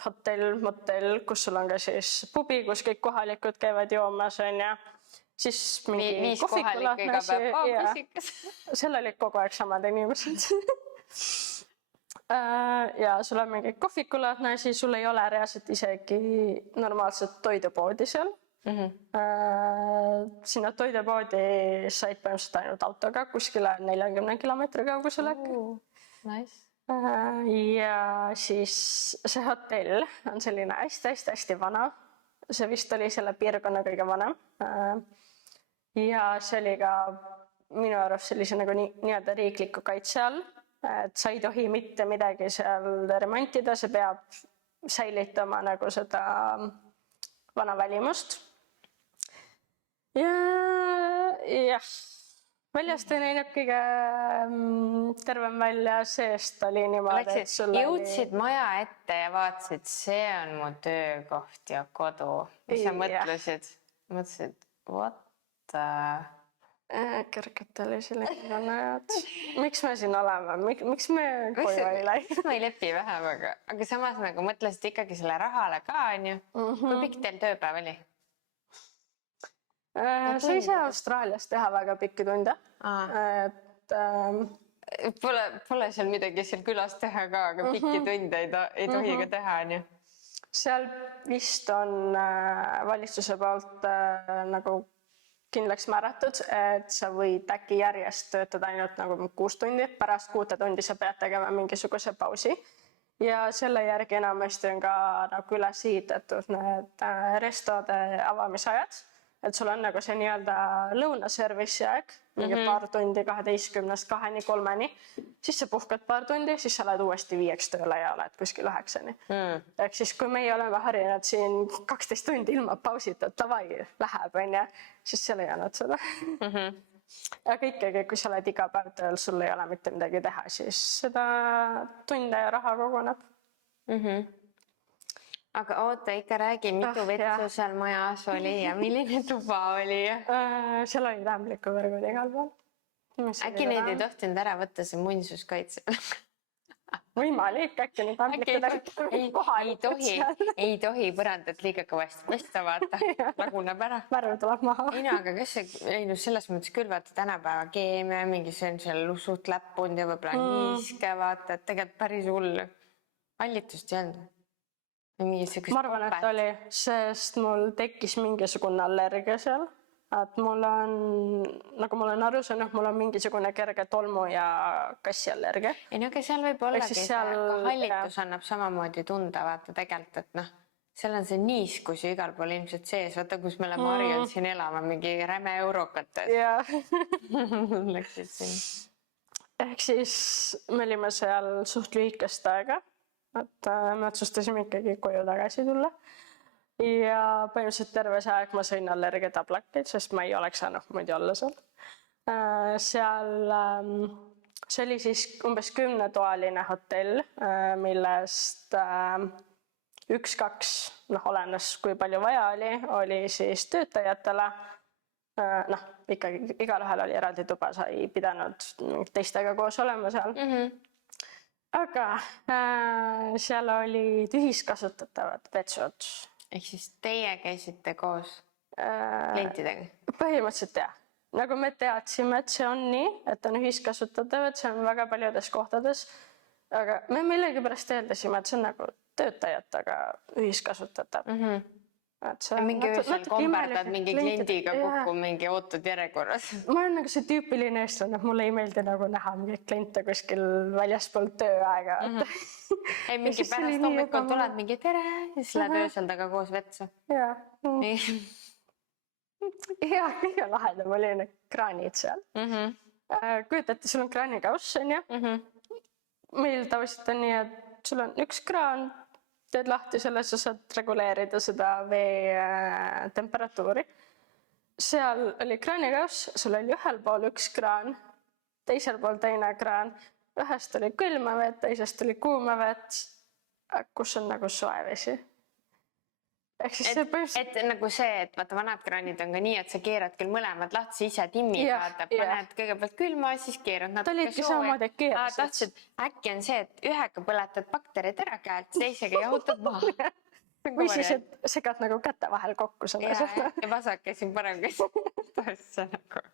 hotell, motell, kus sul on ka siis pubi, kus kõik kohalikud käivad joomas on ja siis mingi kohvikulaatnasi. Seal oli kogu aeg samad inimesed. Ja sul on mingi kohvikulaatnasi, sul ei ole reaalselt isegi normaalset toidupoodi seal. Sinna toidupoodi said põhimõtteliselt ainult autoga kuskile 40 kilomeetri kaugusele. Nice. Ja siis see hotell on selline hästi-hästi vana. See vist oli selle piirkonna kõige vanem. Ja see oli ka minu arust sellise nagu nii-öelda riikliku kaitse all. Et sa ei tohi mitte midagi seal remontida, see peab säilitama nagu seda vana välimust. Ja väljast ei näinud kõige tervem välja, seest oli niimoodi, et sul jõudsid maja ette ja vaatasid, see on mu töökoht ja kodu. Mis sa mõtlesid? Mõtlesid, what the Kergelt oli ajad. Miks me siin oleme? Miks me koju ei lähe? ma ei lepi vähem, aga samas nagu mõtlesid ikkagi selle rahale ka, on ju. Kui pikk teil tööpäev oli? Sa ei saa Austraalias teha väga pikki tunde. Pole seal midagi seal külas teha ka, aga pikki tunde ei tohi ka teha, on ju. Seal vist on valitsuse poolt nagu kindlaks määratud, et sa võid äkki järjest töötada ainult nagu 6 tundi. Pärast 6 tundi sa pead tegema mingisuguse pausi. Ja selle järgi enamasti on ka nagu üles ehitatud need restode avamisajad. Et sul on nagu see nii-öelda lõunaservissi aeg, mingi paar tundi 12-st 2-3-ni, siis sa puhkad paar tundi, siis sa lähed uuesti 5 tööle ja oled kuskil 9-ni. Ehk siis kui meie oleme harjunud siin 12 tundi ilma pausita, tavai läheb, siis seal ei olnud seda. Aga ikkagi, kui sa oled iga päev tööl, sul ei ole mitte midagi teha, siis seda tunde ja raha koguneb. Aga oota, ikka räägi, mitu vetsu seal majas oli ja milline tuba oli? Seal oli rämblikuvõrgud igal pool. Äkki neid ei tohtinud ära võtta see muinsuskaitse? Võimalik, äkki neid rämblikud ei tohi põrandat liiga kõvasti pesta, vaata, laguneb ära. Värv tuleb maha. Ei no, aga kes see, selles mõttes küll vaata tänapäeva keemia, mingi see on seal suht läppunud ja võib-olla niiske, vaata, et tegelikult päris hull. Allitust ei olnud. Ma arvan, et oli, sest mul tekkis mingisugune allergia seal. Et mul on, nagu ma olen aru saanud, mul on mingisugune kerge tolmu ja kassi allergia. Ei no, aga seal võib ollagi, ka hallitus annab samamoodi tunda, vaata tegelikult, et noh, seal on see niiskus ju igal pool ilmselt sees, vaata, kus me oleme harjunud siin elama, mingi räme eurokates. Läksid siin. Ehk siis me olime seal suht lühikest aega. Et me otsustasime ikkagi koju tagasi tulla. Ja põhimõtteliselt terve see aeg ma sõin allergiatablakkeid, sest ma ei oleks saanud muidu olla seal. See oli siis umbes 10-toaline hotell, millest 1-2, olenes kui palju vaja oli siis töötajatele. Ikkagi igal ühel oli eraldi tuba, sa ei pidanud teistega koos olema seal. Aga seal olid ühiskasutatavad vetsud. Ehk siis teie käisite koos klientidega? Põhimõtteliselt jah. Nagu me teadsime, et see on nii, et on ühiskasutatav, et see on väga paljudes kohtades. Aga me millegipärast eeldasime, et see on nagu töötajatega ühiskasutatav. Mingi öösel komberdad mingi kliendiga kokku, mingi ootad järjekorras. Ma olen nagu see tüüpiline eestlane, mulle ei meeldi nagu näha mingi kliente kuskil väljaspool tööaega. Ei, mingi pärast hommikul tuled mingi tere ja siis lähed öösel taga koos vetsu. Ja kõige lahedam oli need kraanid seal. Kujutate, sul on kraanikauss, on ju? Meil tavaliselt on nii, et sul on üks kraan, teed lahti selles, sa saad reguleerida seda vee temperatuuri. Seal oli kraanikauss, sul oli ühel pool üks kraan, teisel pool teine kraan, ühest oli külma vett, teisest oli kuuma vett, kus on nagu soe vesi. Et nagu see, et vaata vanad kraanid on ka nii, et sa keerad küll mõlemad lahti, sa ise timmid, vaata, paned kõigepealt külma, siis keerad natuke sooja. Tahtsid, äkki on see, et ühega põletad bakterid ära käelt, teisega jahutad maha. Või siis, et segad nagu käte vahel kokku. Ja vasak käsi, parem käsi. Tassi nagu.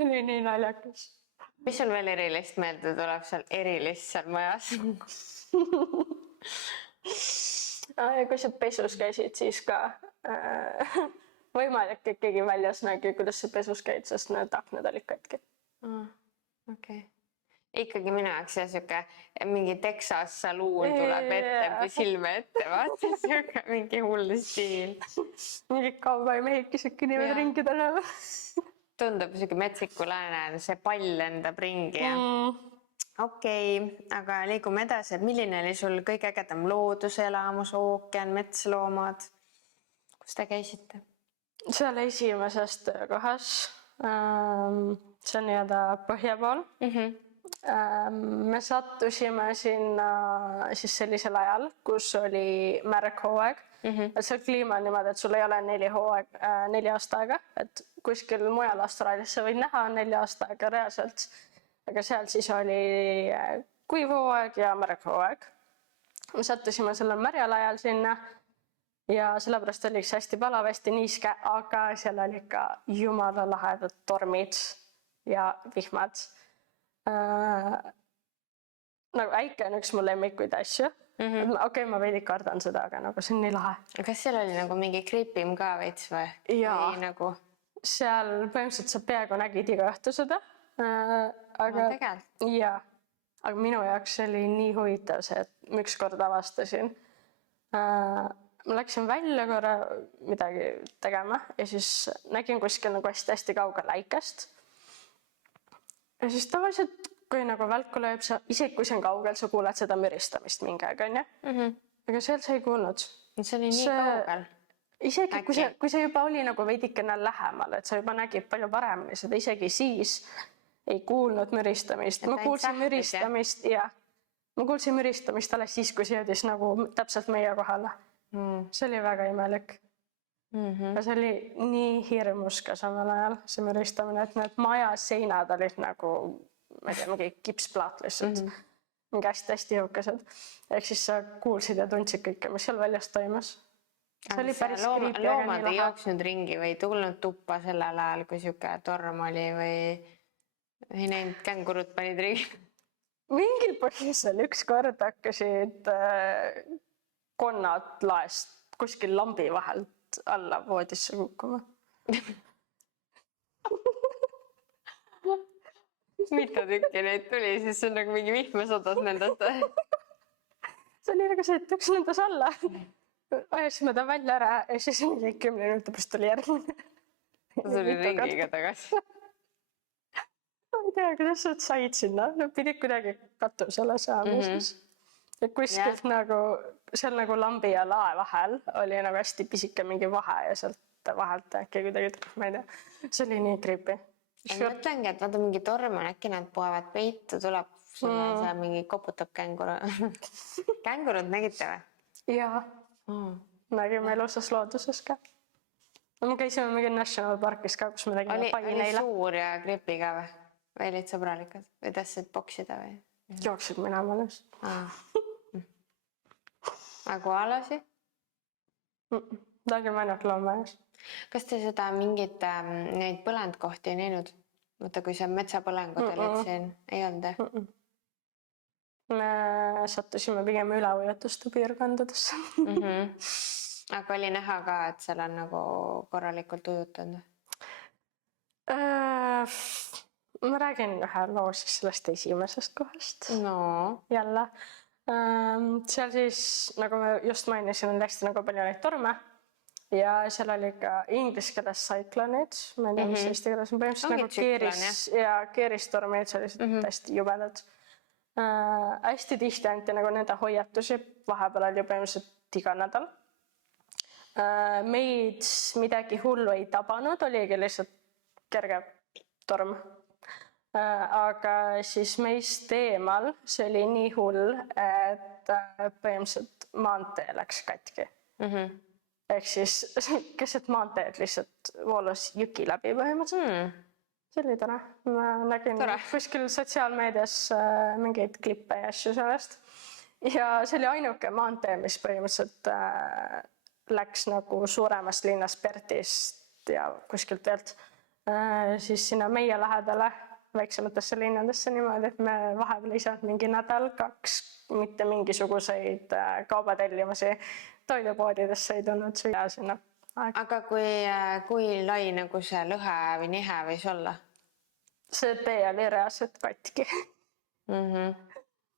Oli nii naljakas. Mis sul veel erilist meelde tuleb seal erilist seal majas? Kui sa pesus käisid, siis ka võimalik ikkagi väljas nägi, kuidas sa pesus käid, sest need aknad olid katki. Okei. Ikkagi minu jaoks ja siuke mingi Texas saluun tuleb ette, silme ette, vaata siuke mingi hull stiil. Mingi kauboi mehikesed kõnivad ringi tänava. Tundub siuke metsiku lääne, see pall lendab ringi ja... Okei, aga liigume edasi, et milline oli sul kõige ägedam looduselamus, ookean, metsloomad? Kus te käisite? Seal esimeses töökohas. See on nii-öelda põhja pool. Me sattusime sinna siis sellisel ajal, kus oli märg hooaeg. Et seal kliima on niimoodi, et sul ei ole 4 aasta aega, et kuskil mujal Austraalias sa võid näha 4 aasta aega reaalselt, aga seal siis oli kuiv hooaeg ja märg hooaeg. Me sattusime sellel märjal ajal sinna ja sellepärast oli üks hästi palav, hästi niiske, aga seal oli ikka jumala lahedad tormid ja vihmad. Nagu äike on üks mu lemmikuid asju. Okei, ma veidi kardan seda, aga nagu see on nii lahe. Kas seal oli nagu mingi creepim ka veits või? Jaa. Või nagu... Seal põhimõtteliselt sa peaaegu nägid iga õhtu seda. Aga, tegelikult. Aga minu jaoks oli nii huvitav see, et ma ükskord avastasin. Ma läksin välja korra midagi tegema ja siis nägin kuskil nagu hästi kaugel äikest. Ja siis tavaliselt, kui nagu välku lööb, isegi kui see on kaugel, sa kuuled seda müristamist mingi aeg, on ju? Aga seal sa ei kuulnud. See oli nii kaugel. Isegi kui see juba oli nagu veidikene lähemal, et sa juba nägid palju paremini seda, isegi siis ei kuulnud müristamist. Ma kuulsin müristamist ja ma kuulsin müristamist alles siis, kui see jõudis nagu täpselt meie kohale. See oli väga imelik. Ja see oli nii hirmus ka samal ajal, see müristamine, et need maja seinad olid nagu, ma ei tea, mingi kipsplaat lihtsalt. Mingi hästi jõukesed. Ehk siis sa kuulsid ja tundsid kõike, mis seal väljas toimus. See oli päris kriipi, aga loomad ei jooksnud ringi või tulnud tuppa sellel ajal, kui siuke torm oli või ei näinud kängurud panid ringi? Mingil põhjusel ükskord hakkasid konnad laest kuskil lambi vahelt alla voodisse kukkuma. Mitu tükki neid tuli, siis see on nagu mingi vihmasodas nendest. See oli nagu see, et üks nendes alla. Ajasime ta välja ära ja siis mingi 10 minuti pärast tuli järgmine. See oli ringiga tagasi. Ma ei tea, kuidas sa said sinna. No pidid kuidagi katusele saama siis. Ja kuskilt nagu, seal nagu lambi ja lae vahel oli nagu hästi pisike mingi vahe ja sealt vahelt äkki kuidagi, ma ei tea. See oli nii creepy. Ma mõtlengi, et vaata mingi torm on, äkki nad poevad peitu, tuleb sulle see mingi koputab känguru. Kängurud nägite või? Jaa. Nägime ilusas looduses ka. Me käisime mingi National Parkis ka, kus me tegime pai neile. Oli suur ja gripi ka või? Või olid sõbralikud? Või tahtsid boksida või? Jooksid minema nõus. Aga koalasi? Nägime ainult loomajas. Kas te seda mingit neid põlendkohti ei näinud? Mõtta, kui see metsapõlengud olid siin, ei olnud? Me sattusime pigem üleujutuste piirkondadesse. Aga oli näha ka, et seal on nagu korralikult ujutanud? Ma räägin ühe loo siis sellest esimesest kohast. No. Jälle. Seal siis, nagu me just mainisin, on hästi nagu palju neid torme. Ja seal oli ka inglise keeles cyclonid. Ma ei tea, mis eesti keeles on põhimõtteliselt nagu keeristormid, sellised hästi jubedad. Hästi tihti anti nagu nende hoiatusi, vahepeal oli põhimõtteliselt iga nädal. Meid midagi hullu ei tabanud, oligi lihtsalt kerge torm. Aga siis meist eemal see oli nii hull, et põhimõtteliselt maantee läks katki. Ehk siis keset maanteed lihtsalt voolus jõki läbi põhimõtteliselt. See oli tore. Ma nägin kuskil sotsiaalmeedias mingeid klippe ja asju sellest. Ja see oli ainuke maantee, mis põhimõtteliselt läks nagu suuremast linnast Pertist ja kuskilt veelt siis sinna meie lähedale väiksematesse linnadesse niimoodi, et me vahepeal ei saanud mingi nädal, 2 mitte mingisuguseid kaubatellimusi toidupoodidesse ei tulnud süüa sinna. Aga kui lai nagu see lõhe või nihe võis olla? See tee oli reaalselt katki.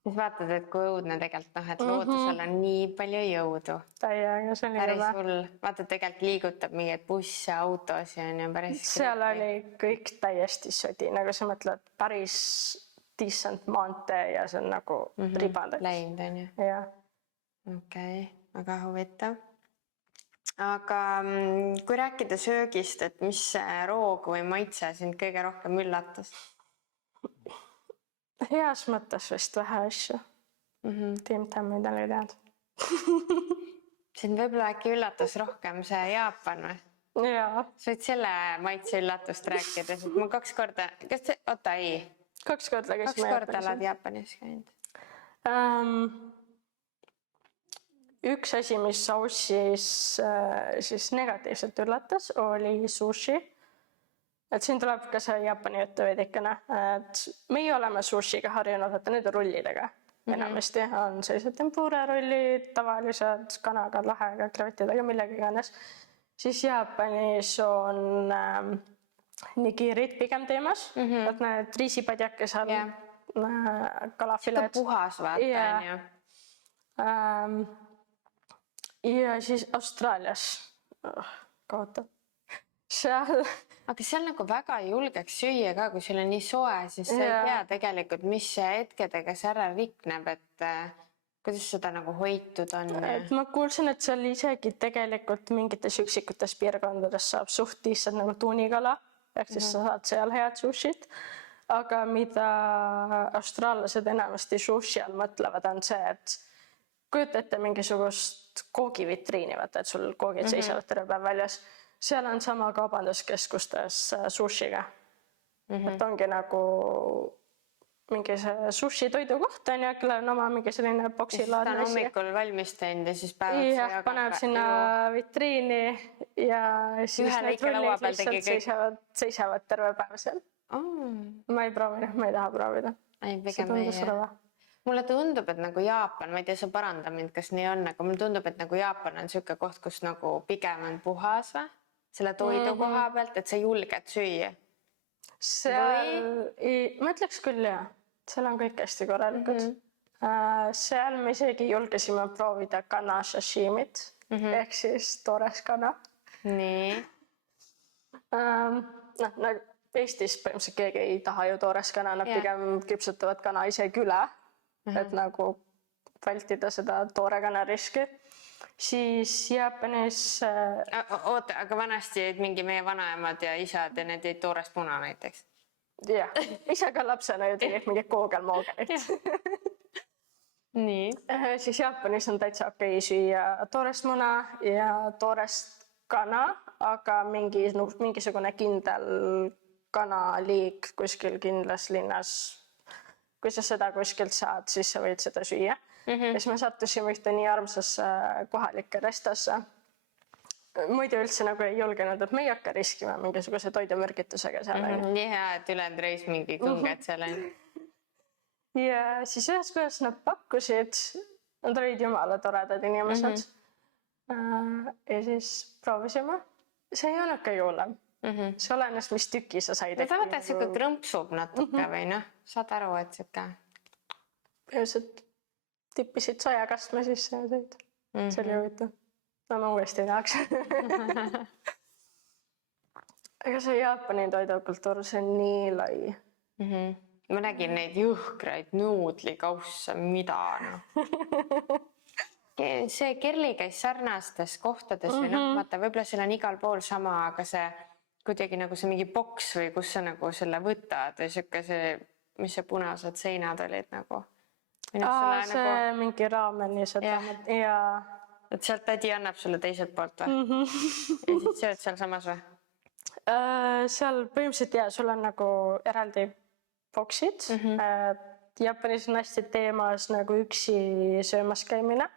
Siis vaatad, et kui õudne tegelikult, et loodusel on nii palju jõudu. Täiega, see oli päris hull. Vaatad, tegelikult liigutab mingeid busse, autosi ja päris... Seal oli kõik täiesti sõdi, nagu sa mõtled päris decent maantee ja see on nagu ribandaks. Läinud on ju? Jah. Okei, väga huvitav. Aga kui rääkida söögist, et mis roog või maitse sind kõige rohkem üllatas? Heas mõttes vist vähe asju. Tim Tammid oli tead. Sind võib-olla äkki üllatas rohkem see Jaapan või? Jaa, sa võid selle maitse üllatust rääkida, sest ma 2 korda, ei, 2 korda 2 käisime korda Jaapanis. oled Jaapanis käinud. Üks asi, mis Aussis siis negatiivselt üllatas, oli sushi. Et siin tuleb ka see Jaapani juttu veidikene, et meie oleme sushiga harjunud, et need rullidega. Enamasti on sellised tempura rullid, tavalised kanaga, lahega, krevetidega, millega iganes. Siis Jaapanis on nigirid pigem teemas, et need riisipadjakesel, kalafileed. Puhas vaata, on ju. Ja siis Austraalias kaotab. Seal Aga seal nagu väga ei julgeks süüa ka, kui sul on nii soe, siis sa ei tea tegelikult, mis hetkedega see ära rikneb, et kuidas seda nagu hoitud on. Et ma kuulsin, et seal isegi tegelikult mingites üksikutes piirkondades saab suht lihtsalt nagu tuunikala, ehk siis sa saad seal head sushit. Aga mida austraallased enamasti sushi all mõtlevad, on see, et kujuta ette mingisugust koogivitriini, vaata, et sul koogid seisavad terve päev väljas. Seal on sama kaubanduskeskustes sushiga. Et ongi nagu mingi see sushi toidukoht on ja kellel on oma mingi selline boksilaadne asi. Ta on hommikul valmis teinud ja siis päevad paneb sinna vitriini ja siis need rullid lihtsalt seisavad terve päev seal. Ma ei proovinud, ma ei taha proovida. See tundus rõva. Mulle tundub, et nagu Jaapan, ma ei tea, sa paranda mind, kas nii on, aga mulle tundub, et nagu Jaapan on siuke koht, kus nagu pigem on puhas või? Selle toidu koha pealt, et sa julged süüa. Ma ütleks küll jah, seal on kõik hästi korralikud. Seal me isegi julgesime proovida kana sashimit, ehk siis toores kana. Nii. Nagu Eestis põhimõtteliselt keegi ei taha ju toores kana, nad pigem küpsutavad kana isegi üle, et nagu vältida seda toore kana riski. Siis Jaapanis... Oota, aga vanasti jäid mingi meie vanaemad ja isad ja need jäid toorest muna näiteks? Jah, isa ka lapsena ju tegid mingi koogelmoogelit. Nii. Siis Jaapanis on täitsa okei süüa toorest muna ja toorest kana, aga mingisugune kindel kanaliik kuskil kindlas linnas. Kui sa seda kuskilt saad, siis sa võid seda süüa. Ja siis me sattusime ühte nii armsasse kohalike restosse. Muidu üldse nagu ei julgenud, et me ei hakka riskima mingisuguse toidumürgitusega seal. Nii hea, et ülejäänud reis mingi kunged seal on. Ja siis ühes kohas nad pakkusid, nad olid jumala toredad inimesed. Ja siis proovisime. See ei olnud kõige hullem. See olenes, mis tüki sa said. Ta vaata, et siuke krõmpsub natuke või noh, saad aru, et siuke. Põhimõtteliselt tippisid sojakastme sisse ja sõid. See oli huvitav. No ma uuesti tahaks. Aga see Jaapani toidukultuur, see on nii lai. Ma nägin neid jõhkraid nuudlikausse, mida noh. See Kerli käis sarnastes kohtades või noh, vaata, võib-olla seal on igal pool sama, aga see kuidagi nagu see mingi boks või kus sa nagu selle võtad või siuke see, mis see punased seinad olid nagu. See mingi raamen ja seda. Et sealt tädi annab sulle teiselt poolt või? Ja siis sööd seal samas või? Seal põhimõtteliselt sul on nagu eraldi boksid. Jaapanis on hästi teemas nagu üksi söömas käimine.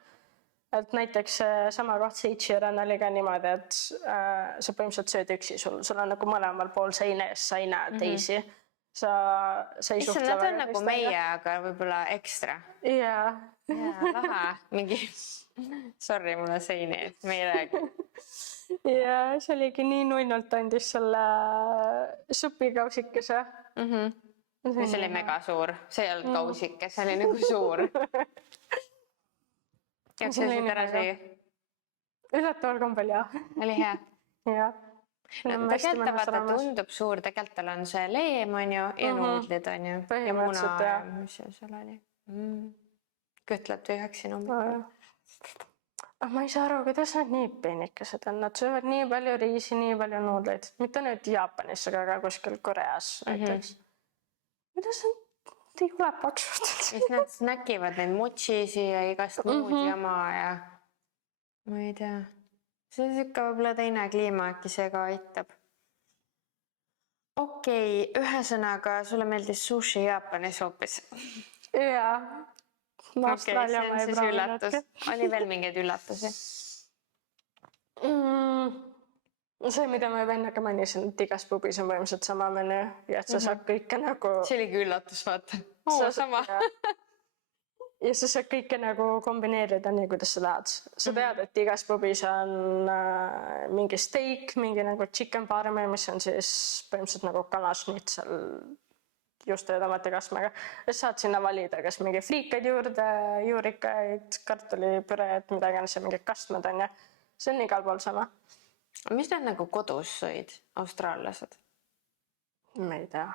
Et näiteks sama koht Seichiran oli ka niimoodi, et sa põhimõtteliselt sööd üksi. Sul on nagu mõlemal pool seina ees, sa ei näe teisi. Sa ei suhtle väga. Nad on nagu meie, aga võib-olla ekstra. Jaa. Laha, mingi, sorry, mul on seini, et me ei räägi. Ja see oligi nii nunnult andis selle supikausikese. See oli mega suur, see ei olnud kausike, see oli nagu suur. Ja kas sa siit ära süüa? Üllataval kombel jah. Oli hea? Jah. Tegelikult vaata tundub suur, tegelikult tal on see leem on ju ja nuudlid on ju. Ja muna ja mis seal oli. Kõtled tühjaksin umbikul. Ma ei saa aru, kuidas nad nii peenikesed on. Nad söövad nii palju riisi, nii palju nuudleid. Mitte nüüd Jaapanis, aga ka kuskil Koreas näiteks. Kuidas nad ei ole paksud? Siis nad snäkivad neid mochisi ja igast muud jama ja ma ei tea. see on siuke võib-olla teine kliima, äkki see ka aitab. Okei, ühesõnaga sulle meeldis sushi Jaapanis hoopis. jaa. Ma Okei, see Austraalia on ma ei siis üllatus. proovinudki. Oli veel mingeid üllatusi? See, mida ma juba enne ka mainisin, et igas pubis on põhimõtteliselt sama menüü ja et sa saad kõike nagu... See oligi üllatus, vaata. Sama. Ja sa saad kõike nagu kombineerida nii, kuidas sa tahad. Sa tead, et igas pubis on mingi steak, mingi nagu chicken parme, mis on siis põhimõtteliselt nagu kanašnitsel juustu ja tomatikasmega. Ja saad sinna valida, kas mingi friikaid juurde, juurikaid, kartulipüreed, midagi on see, mingi kastmed on ja see on igal pool sama. Mis nad nagu kodus sõid, austraallased? Ma ei tea.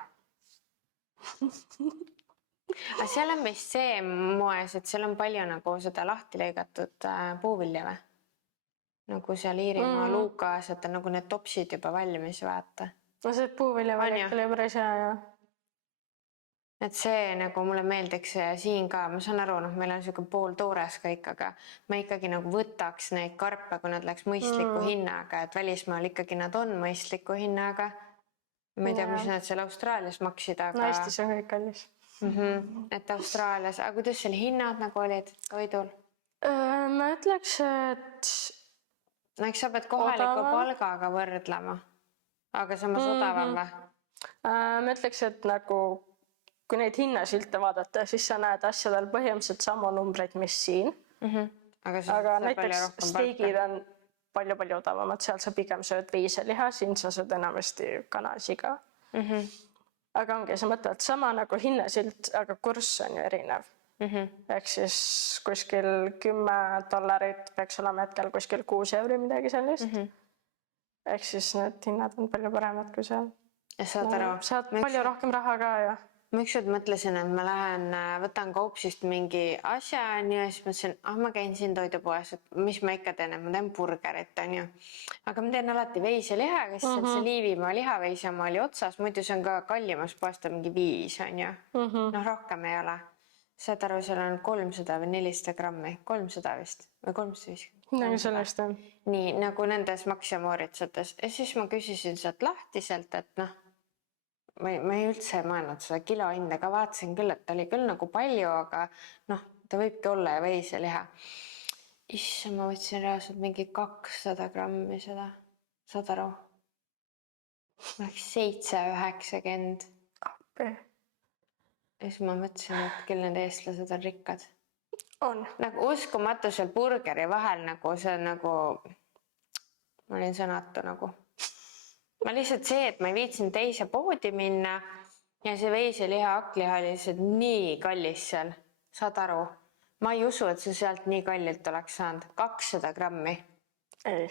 Aga seal on vist see moes, et seal on palju nagu seda lahti lõigatud puuvilja või? Nagu seal Iirimaa Luukas, et on nagu need topsid juba valmis, vaata. No see puuvilja valik oli päris hea, jah. Et see nagu mulle meeldiks siin ka, ma saan aru, meil on siuke pool toores kõik, aga ma ikkagi nagu võtaks neid karpe, kui nad läks mõistliku hinnaga, et välismaal ikkagi nad on mõistliku hinnaga. Ma ei tea, mis nad seal Austraalias maksid, aga... No Eestis on kõik kallis. Et Austraalias, aga kuidas seal hinnad nagu olid toidul? Ma ütleks, et... No eks sa pead kohaliku palgaga võrdlema, aga samas odavam või? Ma ütleks, et nagu... Kui neid hinnasilte vaadata, siis sa näed asjadel põhimõtteliselt sama numbreid, mis siin. Aga näiteks steigid on palju odavamad. Seal sa pigem sööd veiseliha, siin sa sööd enamasti kanasiga. Aga ongi, sa mõtled sama nagu hinnasilt, aga kurss on ju erinev. Ehk siis kuskil $10 peaks olema hetkel kuskil 6 euri midagi sellist. Ehk siis need hinnad on palju paremad kui seal. Ja saad aru? Saad palju rohkem raha ka, jah. Ma ükskord mõtlesin, et ma lähen, võtan kaupsist mingi asja ja siis mõtlesin, ma käin siin toidupoes, et mis ma ikka teen, et ma teen burgerit, on ju. Aga ma teen alati veiseliha, kes see Liivimaa lihaveise oma oli otsas, muidu see on ka kallimas poesta mingi 5, on ju. Noh, rohkem ei ole. Saad aru, seal on 300 või 400 grammi, 300 vist või 350. Nagu sellest on. Nii, nagu nendes Max ja Mooritsates. Ja siis ma küsisin sealt lahtiselt, et noh, ma ei üldse mõelnud seda kilo hinda, ka vaatasin küll, et ta oli küll nagu palju, aga noh, ta võibki olla ja veiseliha. Issa, ma võtsin reaalselt mingi 200 grammi seda. Saad aru? Oleks 7,90. Kappi. Ja siis ma mõtlesin, et küll need eestlased on rikkad. On. Nagu uskumatu seal burgeri vahel nagu see nagu... Ma olin sõnatu nagu... Ma lihtsalt see, et ma ei viitsin teise poodi minna ja see veiseliha hakkliha oli lihtsalt nii kallis seal. Saad aru? Ma ei usu, et see sealt nii kallilt oleks saanud. 200 grammi. Ei.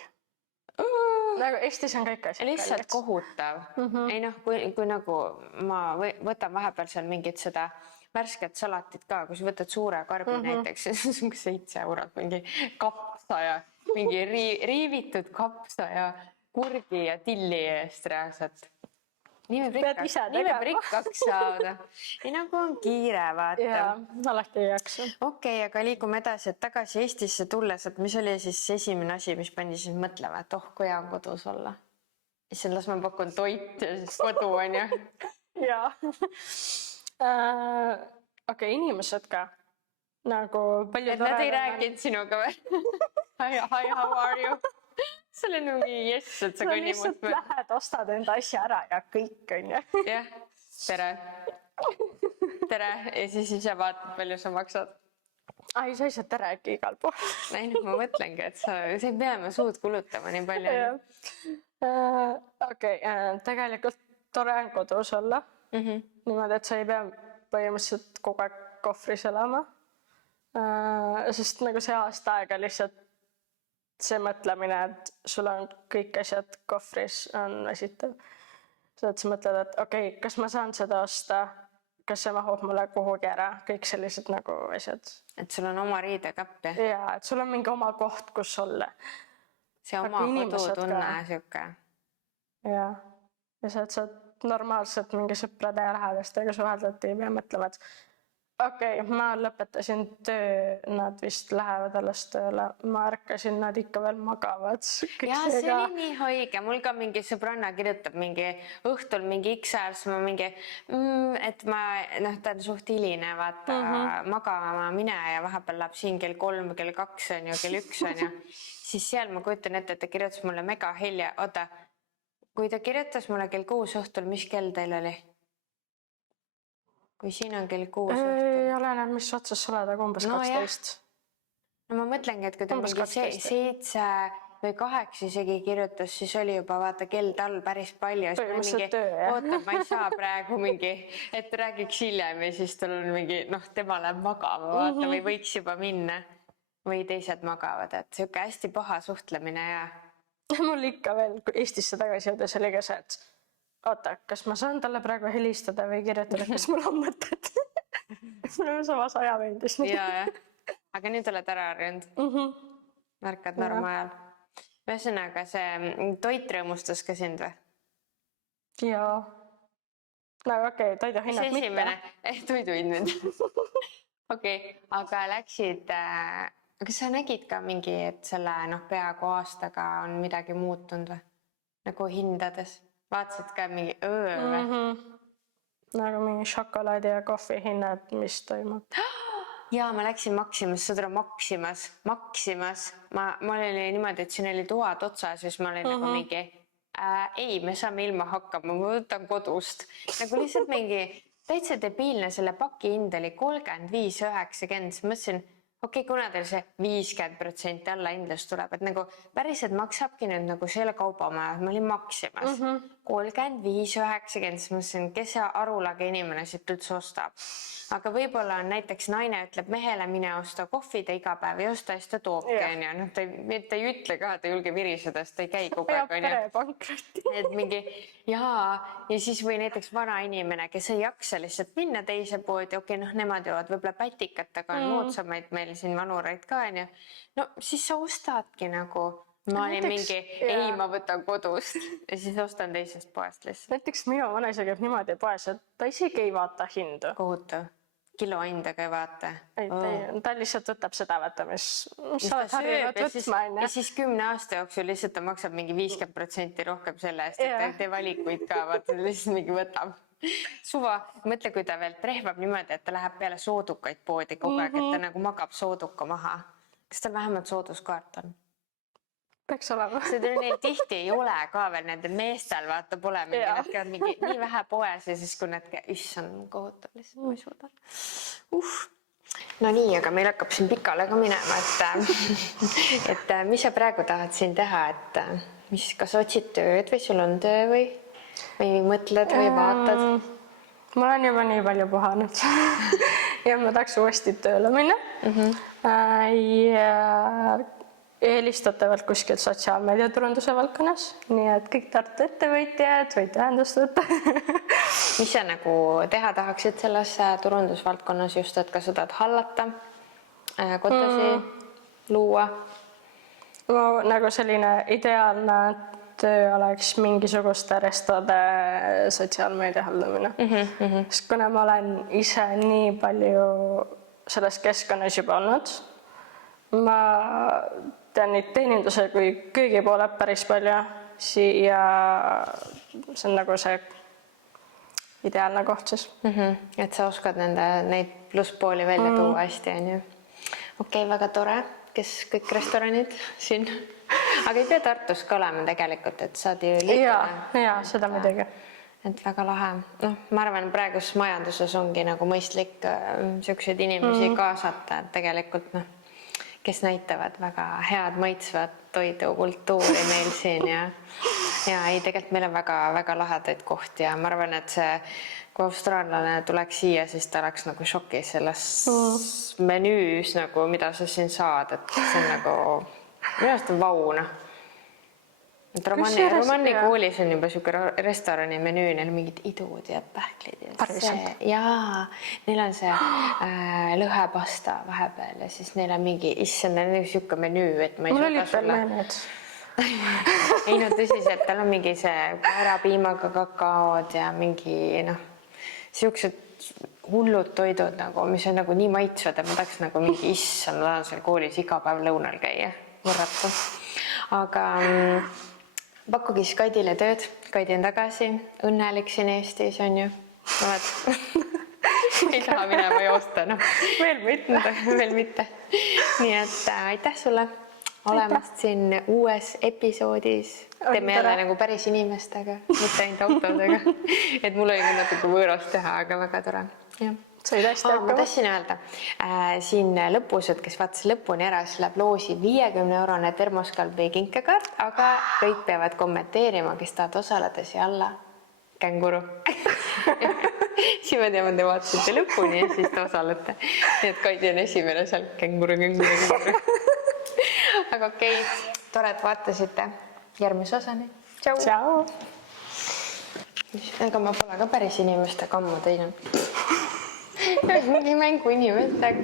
Nagu Eestis on kõik asjad lihtsalt kallid. Kohutav. Ei noh, kui nagu ma võtan vahepeal seal mingit seda värsket salatit ka, kui sa võtad suure karbi näiteks, siis on 7 eurot mingi kapsa ja mingi riivitud kapsa ja kurgi ja tilli eest reaalselt. Nii võib rikkaks saada. Ei nagu on kiire, vaata. Jaa, alati ei jaksa. Okei, aga liigume edasi, et tagasi Eestisse tulles, et mis oli siis esimene asi, mis pandi siis mõtlema, et kui hea on kodus olla. Siis las ma pakun toit ja siis kodu on ju. Jaa. Okei, inimesed ka. Nagu palju et nad ei rääkinud sinuga või? Hi, how are you? See oli nagu jess, et sa kõnni lihtsalt lähed, ostad enda asja ära ja kõik on ju. Jah, tere. Tere. Ja siis ise vaatad, palju sa maksad. Ai, sa ei saa tere äkki igal pool. Ei, ma mõtlengi, et sa ei pea oma suud kulutama nii palju. Okei, tegelikult tore on kodus olla. Niimoodi, et sa ei pea põhimõtteliselt kogu aeg kohvris elama. Sest nagu see aasta aega lihtsalt see mõtlemine, et sul on kõik asjad kohvris, on väsitav. Sa mõtled, et okei, kas ma saan seda osta, kas see mahub mulle kuhugi ära, kõik sellised nagu asjad. Et sul on oma riidekapp, jah? Jaa, et sul on mingi oma koht, kus olla. See oma kodutunne siuke. Jaa, ja sa saad normaalselt mingi sõprade ja lähedastega suheldada, ei pea mõtlema, et Okei, ma lõpetasin töö, nad vist lähevad alles tööle. Ma ärkasin, nad ikka veel magavad. Jaa, see oli nii haige. Mul ka mingi sõbranna kirjutab mingi õhtul mingi X ajal, ma mingi, et ma, ta on suht hiline, vaata, magama mine ja vahepeal läheb siin kell 3, kell 2 on ju, kell 1 on ju. Siis seal ma kujutan ette, et ta kirjutas mulle mega hilja. Oota, kui ta kirjutas mulle kell 6 õhtul, mis kell teil oli? Kui siin on kell 6 õhtul. Ei ole enam, mis otsas sa oled, aga umbes 12. No ma mõtlengi, et kui ta Umbes mingi 7 või 8 isegi kirjutas, siis oli juba vaata kell tal päris palju. Põhimõtteliselt töö, jah. Oota, ma ei saa praegu mingi, et räägiks hiljem ja siis tal on mingi, tema läheb magama, vaata, või võiks juba minna. Või teised magavad, et siuke hästi paha suhtlemine ja... Mul ikka veel Eestisse tagasi jõudes oli ka see, et oota, kas ma saan talle praegu helistada või kirjutada, kas mul on mõtet? Mul on samas aja meeldis. Jaa. Aga nüüd oled ära harjunud. Märkad normaal. Ühesõnaga, see toit rõõmustas ka sind või? Jaa. No okei, toiduhinnad mitte. Esimene, toiduhinnad. Okei, aga läksid... Aga sa nägid ka mingi, et selle peaaegu aastaga on midagi muutunud või? Nagu hindades? Vaatasid ka mingi või? Nagu mingi šokolaadi ja kohvi hinnad, mis toimub. Jaa, ma läksin Maximas, sa tule Maximas. Ma oli niimoodi, et siin oli toad otsas, siis ma olin nagu mingi, ei, me saame ilma hakkama, ma võtan kodust. Nagu lihtsalt mingi täitsa debiilne, selle paki hind oli 35,90, siis mõtlesin, okei, kuna teil see 50% alla hindlus tuleb, et nagu päriselt maksabki nüüd nagu selle kaubamaja, ma olin Maximas 35,90, siis mõtlesin, kes see arulage inimene siit üldse ostab. Aga võib-olla on näiteks naine ütleb mehele, mine osta kohvi, ta iga päev ei osta, siis ta toobki, on ju. Ta ei ütle ka, ta ei julge viriseda, sest ta ei käi kogu aeg, on ju. Perepankrotti. Et mingi, ja siis või näiteks vana inimene, kes ei jaksa lihtsalt minna teise poodi, okei, nemad jõuavad võib-olla pätikat, aga on moodsamaid meil siin vanureid ka, on ju. No siis sa ostadki nagu, ma olin mingi, ei, ma võtan kodust ja siis ostan teisest poest lihtsalt. Näiteks minu vanaisa käib niimoodi poes, et ta isegi ei vaata hindu. Kohutav. Kilo hindaga ei vaata. Ta lihtsalt võtab seda, vaata, mis sa oled harjunud võtma. Ja siis 10 aasta jooksul lihtsalt ta maksab mingi 50% rohkem selle eest, et ta ei tee valikuid ka, vaata, lihtsalt mingi võtab. Suva, mõtle, kui ta veel trehvab niimoodi, et ta läheb peale soodukaid poodi kogu aeg, et ta nagu magab sooduka maha. Kas tal vähemalt sooduskaart on? Peaks olema. See neil tihti ei ole ka veel nendel meestel, vaata, pole mingi, nad käivad mingi nii vähe poes ja siis kui nad issand, kohutav lihtsalt, ma ei suuda. No nii, aga meil hakkab siin pikale ka minema, et mis sa praegu tahad siin teha, et kas otsid tööd või sul on töö või mõtled või vaatad? Ma olen juba nii palju puhanud ja ma tahaks uuesti tööle minna. Eelistatavalt kuskil sotsiaalmeediaturunduse valdkonnas, nii et kõik Tartu ettevõtjad võid ühendust võtta. Mis sa nagu teha tahaksid selles turundusvaldkonnas just, et kas sa tahad hallata, kodusi luua? Nagu selline ideaalne töö oleks mingisuguste restode sotsiaalmeedia haldamine. Sest kuna ma olen ise nii palju selles keskkonnas juba olnud, ma tean neid teeninduse kui köögi poole päris palju ja see on nagu see ideaalne koht siis. Et sa oskad neid plusspooli välja tuua hästi, on ju. Okei, väga tore, kes kõik restoranid siin. Aga ei pea Tartus ka olema tegelikult, et saad ju liikuda. Jaa, seda midagi. Et väga lahe. Ma arvan, praegus majanduses ongi nagu mõistlik selliseid inimesi kaasata, et tegelikult kes näitavad väga head maitsvat toidukultuuri meil siin ja ei, tegelikult meil on väga lahedaid kohti ja ma arvan, et see, kui austraallane tuleks siia, siis ta oleks nagu šokis selles menüüs, nagu, mida sa siin saad, et see on nagu, minu arust on vauna. Romanni koolis on juba siuke restorani menüü, neil mingid idud ja pähklid ja neil on see lõhepasta vahepeal ja siis neil on mingi, issand, neil on siuke menüü, et ma ei suuda sulle. Ei, no tõsiselt, tal on mingi see kaerapiimaga kakaod ja mingi, siuksed hullud toidud nagu, mis on nagu nii maitsvad, et ma tahaks nagu mingi issand, ma tahan seal koolis iga päev lõunal käia, võrratu. Aga pakkugi siis Kaidile tööd, Kaidi on tagasi, õnnelik siin Eestis on ju. Ei taha minema joosta, noh. Veel mitte. Nii et aitäh sulle olemast siin uues episoodis. Teeme jälle nagu päris inimestega, mitte ainult autodega. Et mul oli natuke võõras teha, aga väga tore. Sai hästi hakkama. Ma tahtsin öelda, siin lõpus, et kes vaatas lõpuni ära, siis läheb loosi 50-eurone termoskalbi kinkekaart, aga kõik peavad kommenteerima, kes tahavad osaleda siia alla. Känguru. Siis me teame, te vaatasite lõpuni ja siis te osalete. Nii et Kaidi on esimene seal. Känguru. Aga okei, tore, et vaatasite. Järgmise osani. Tšau. Tšau. Ega ma pole ka päris inimestega ammu teinud. Mingi mängu inimestega.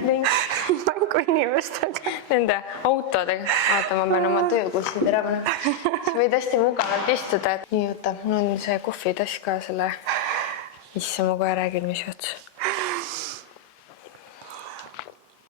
Mängu inimestega. Nende autodega. Vaata, ma pean oma töökussid ära panema. Sa võid hästi mugavalt istuda. Nii, oota, mul on see kohvitass ka selle... Issa, ma kohe räägin, mis juhtus.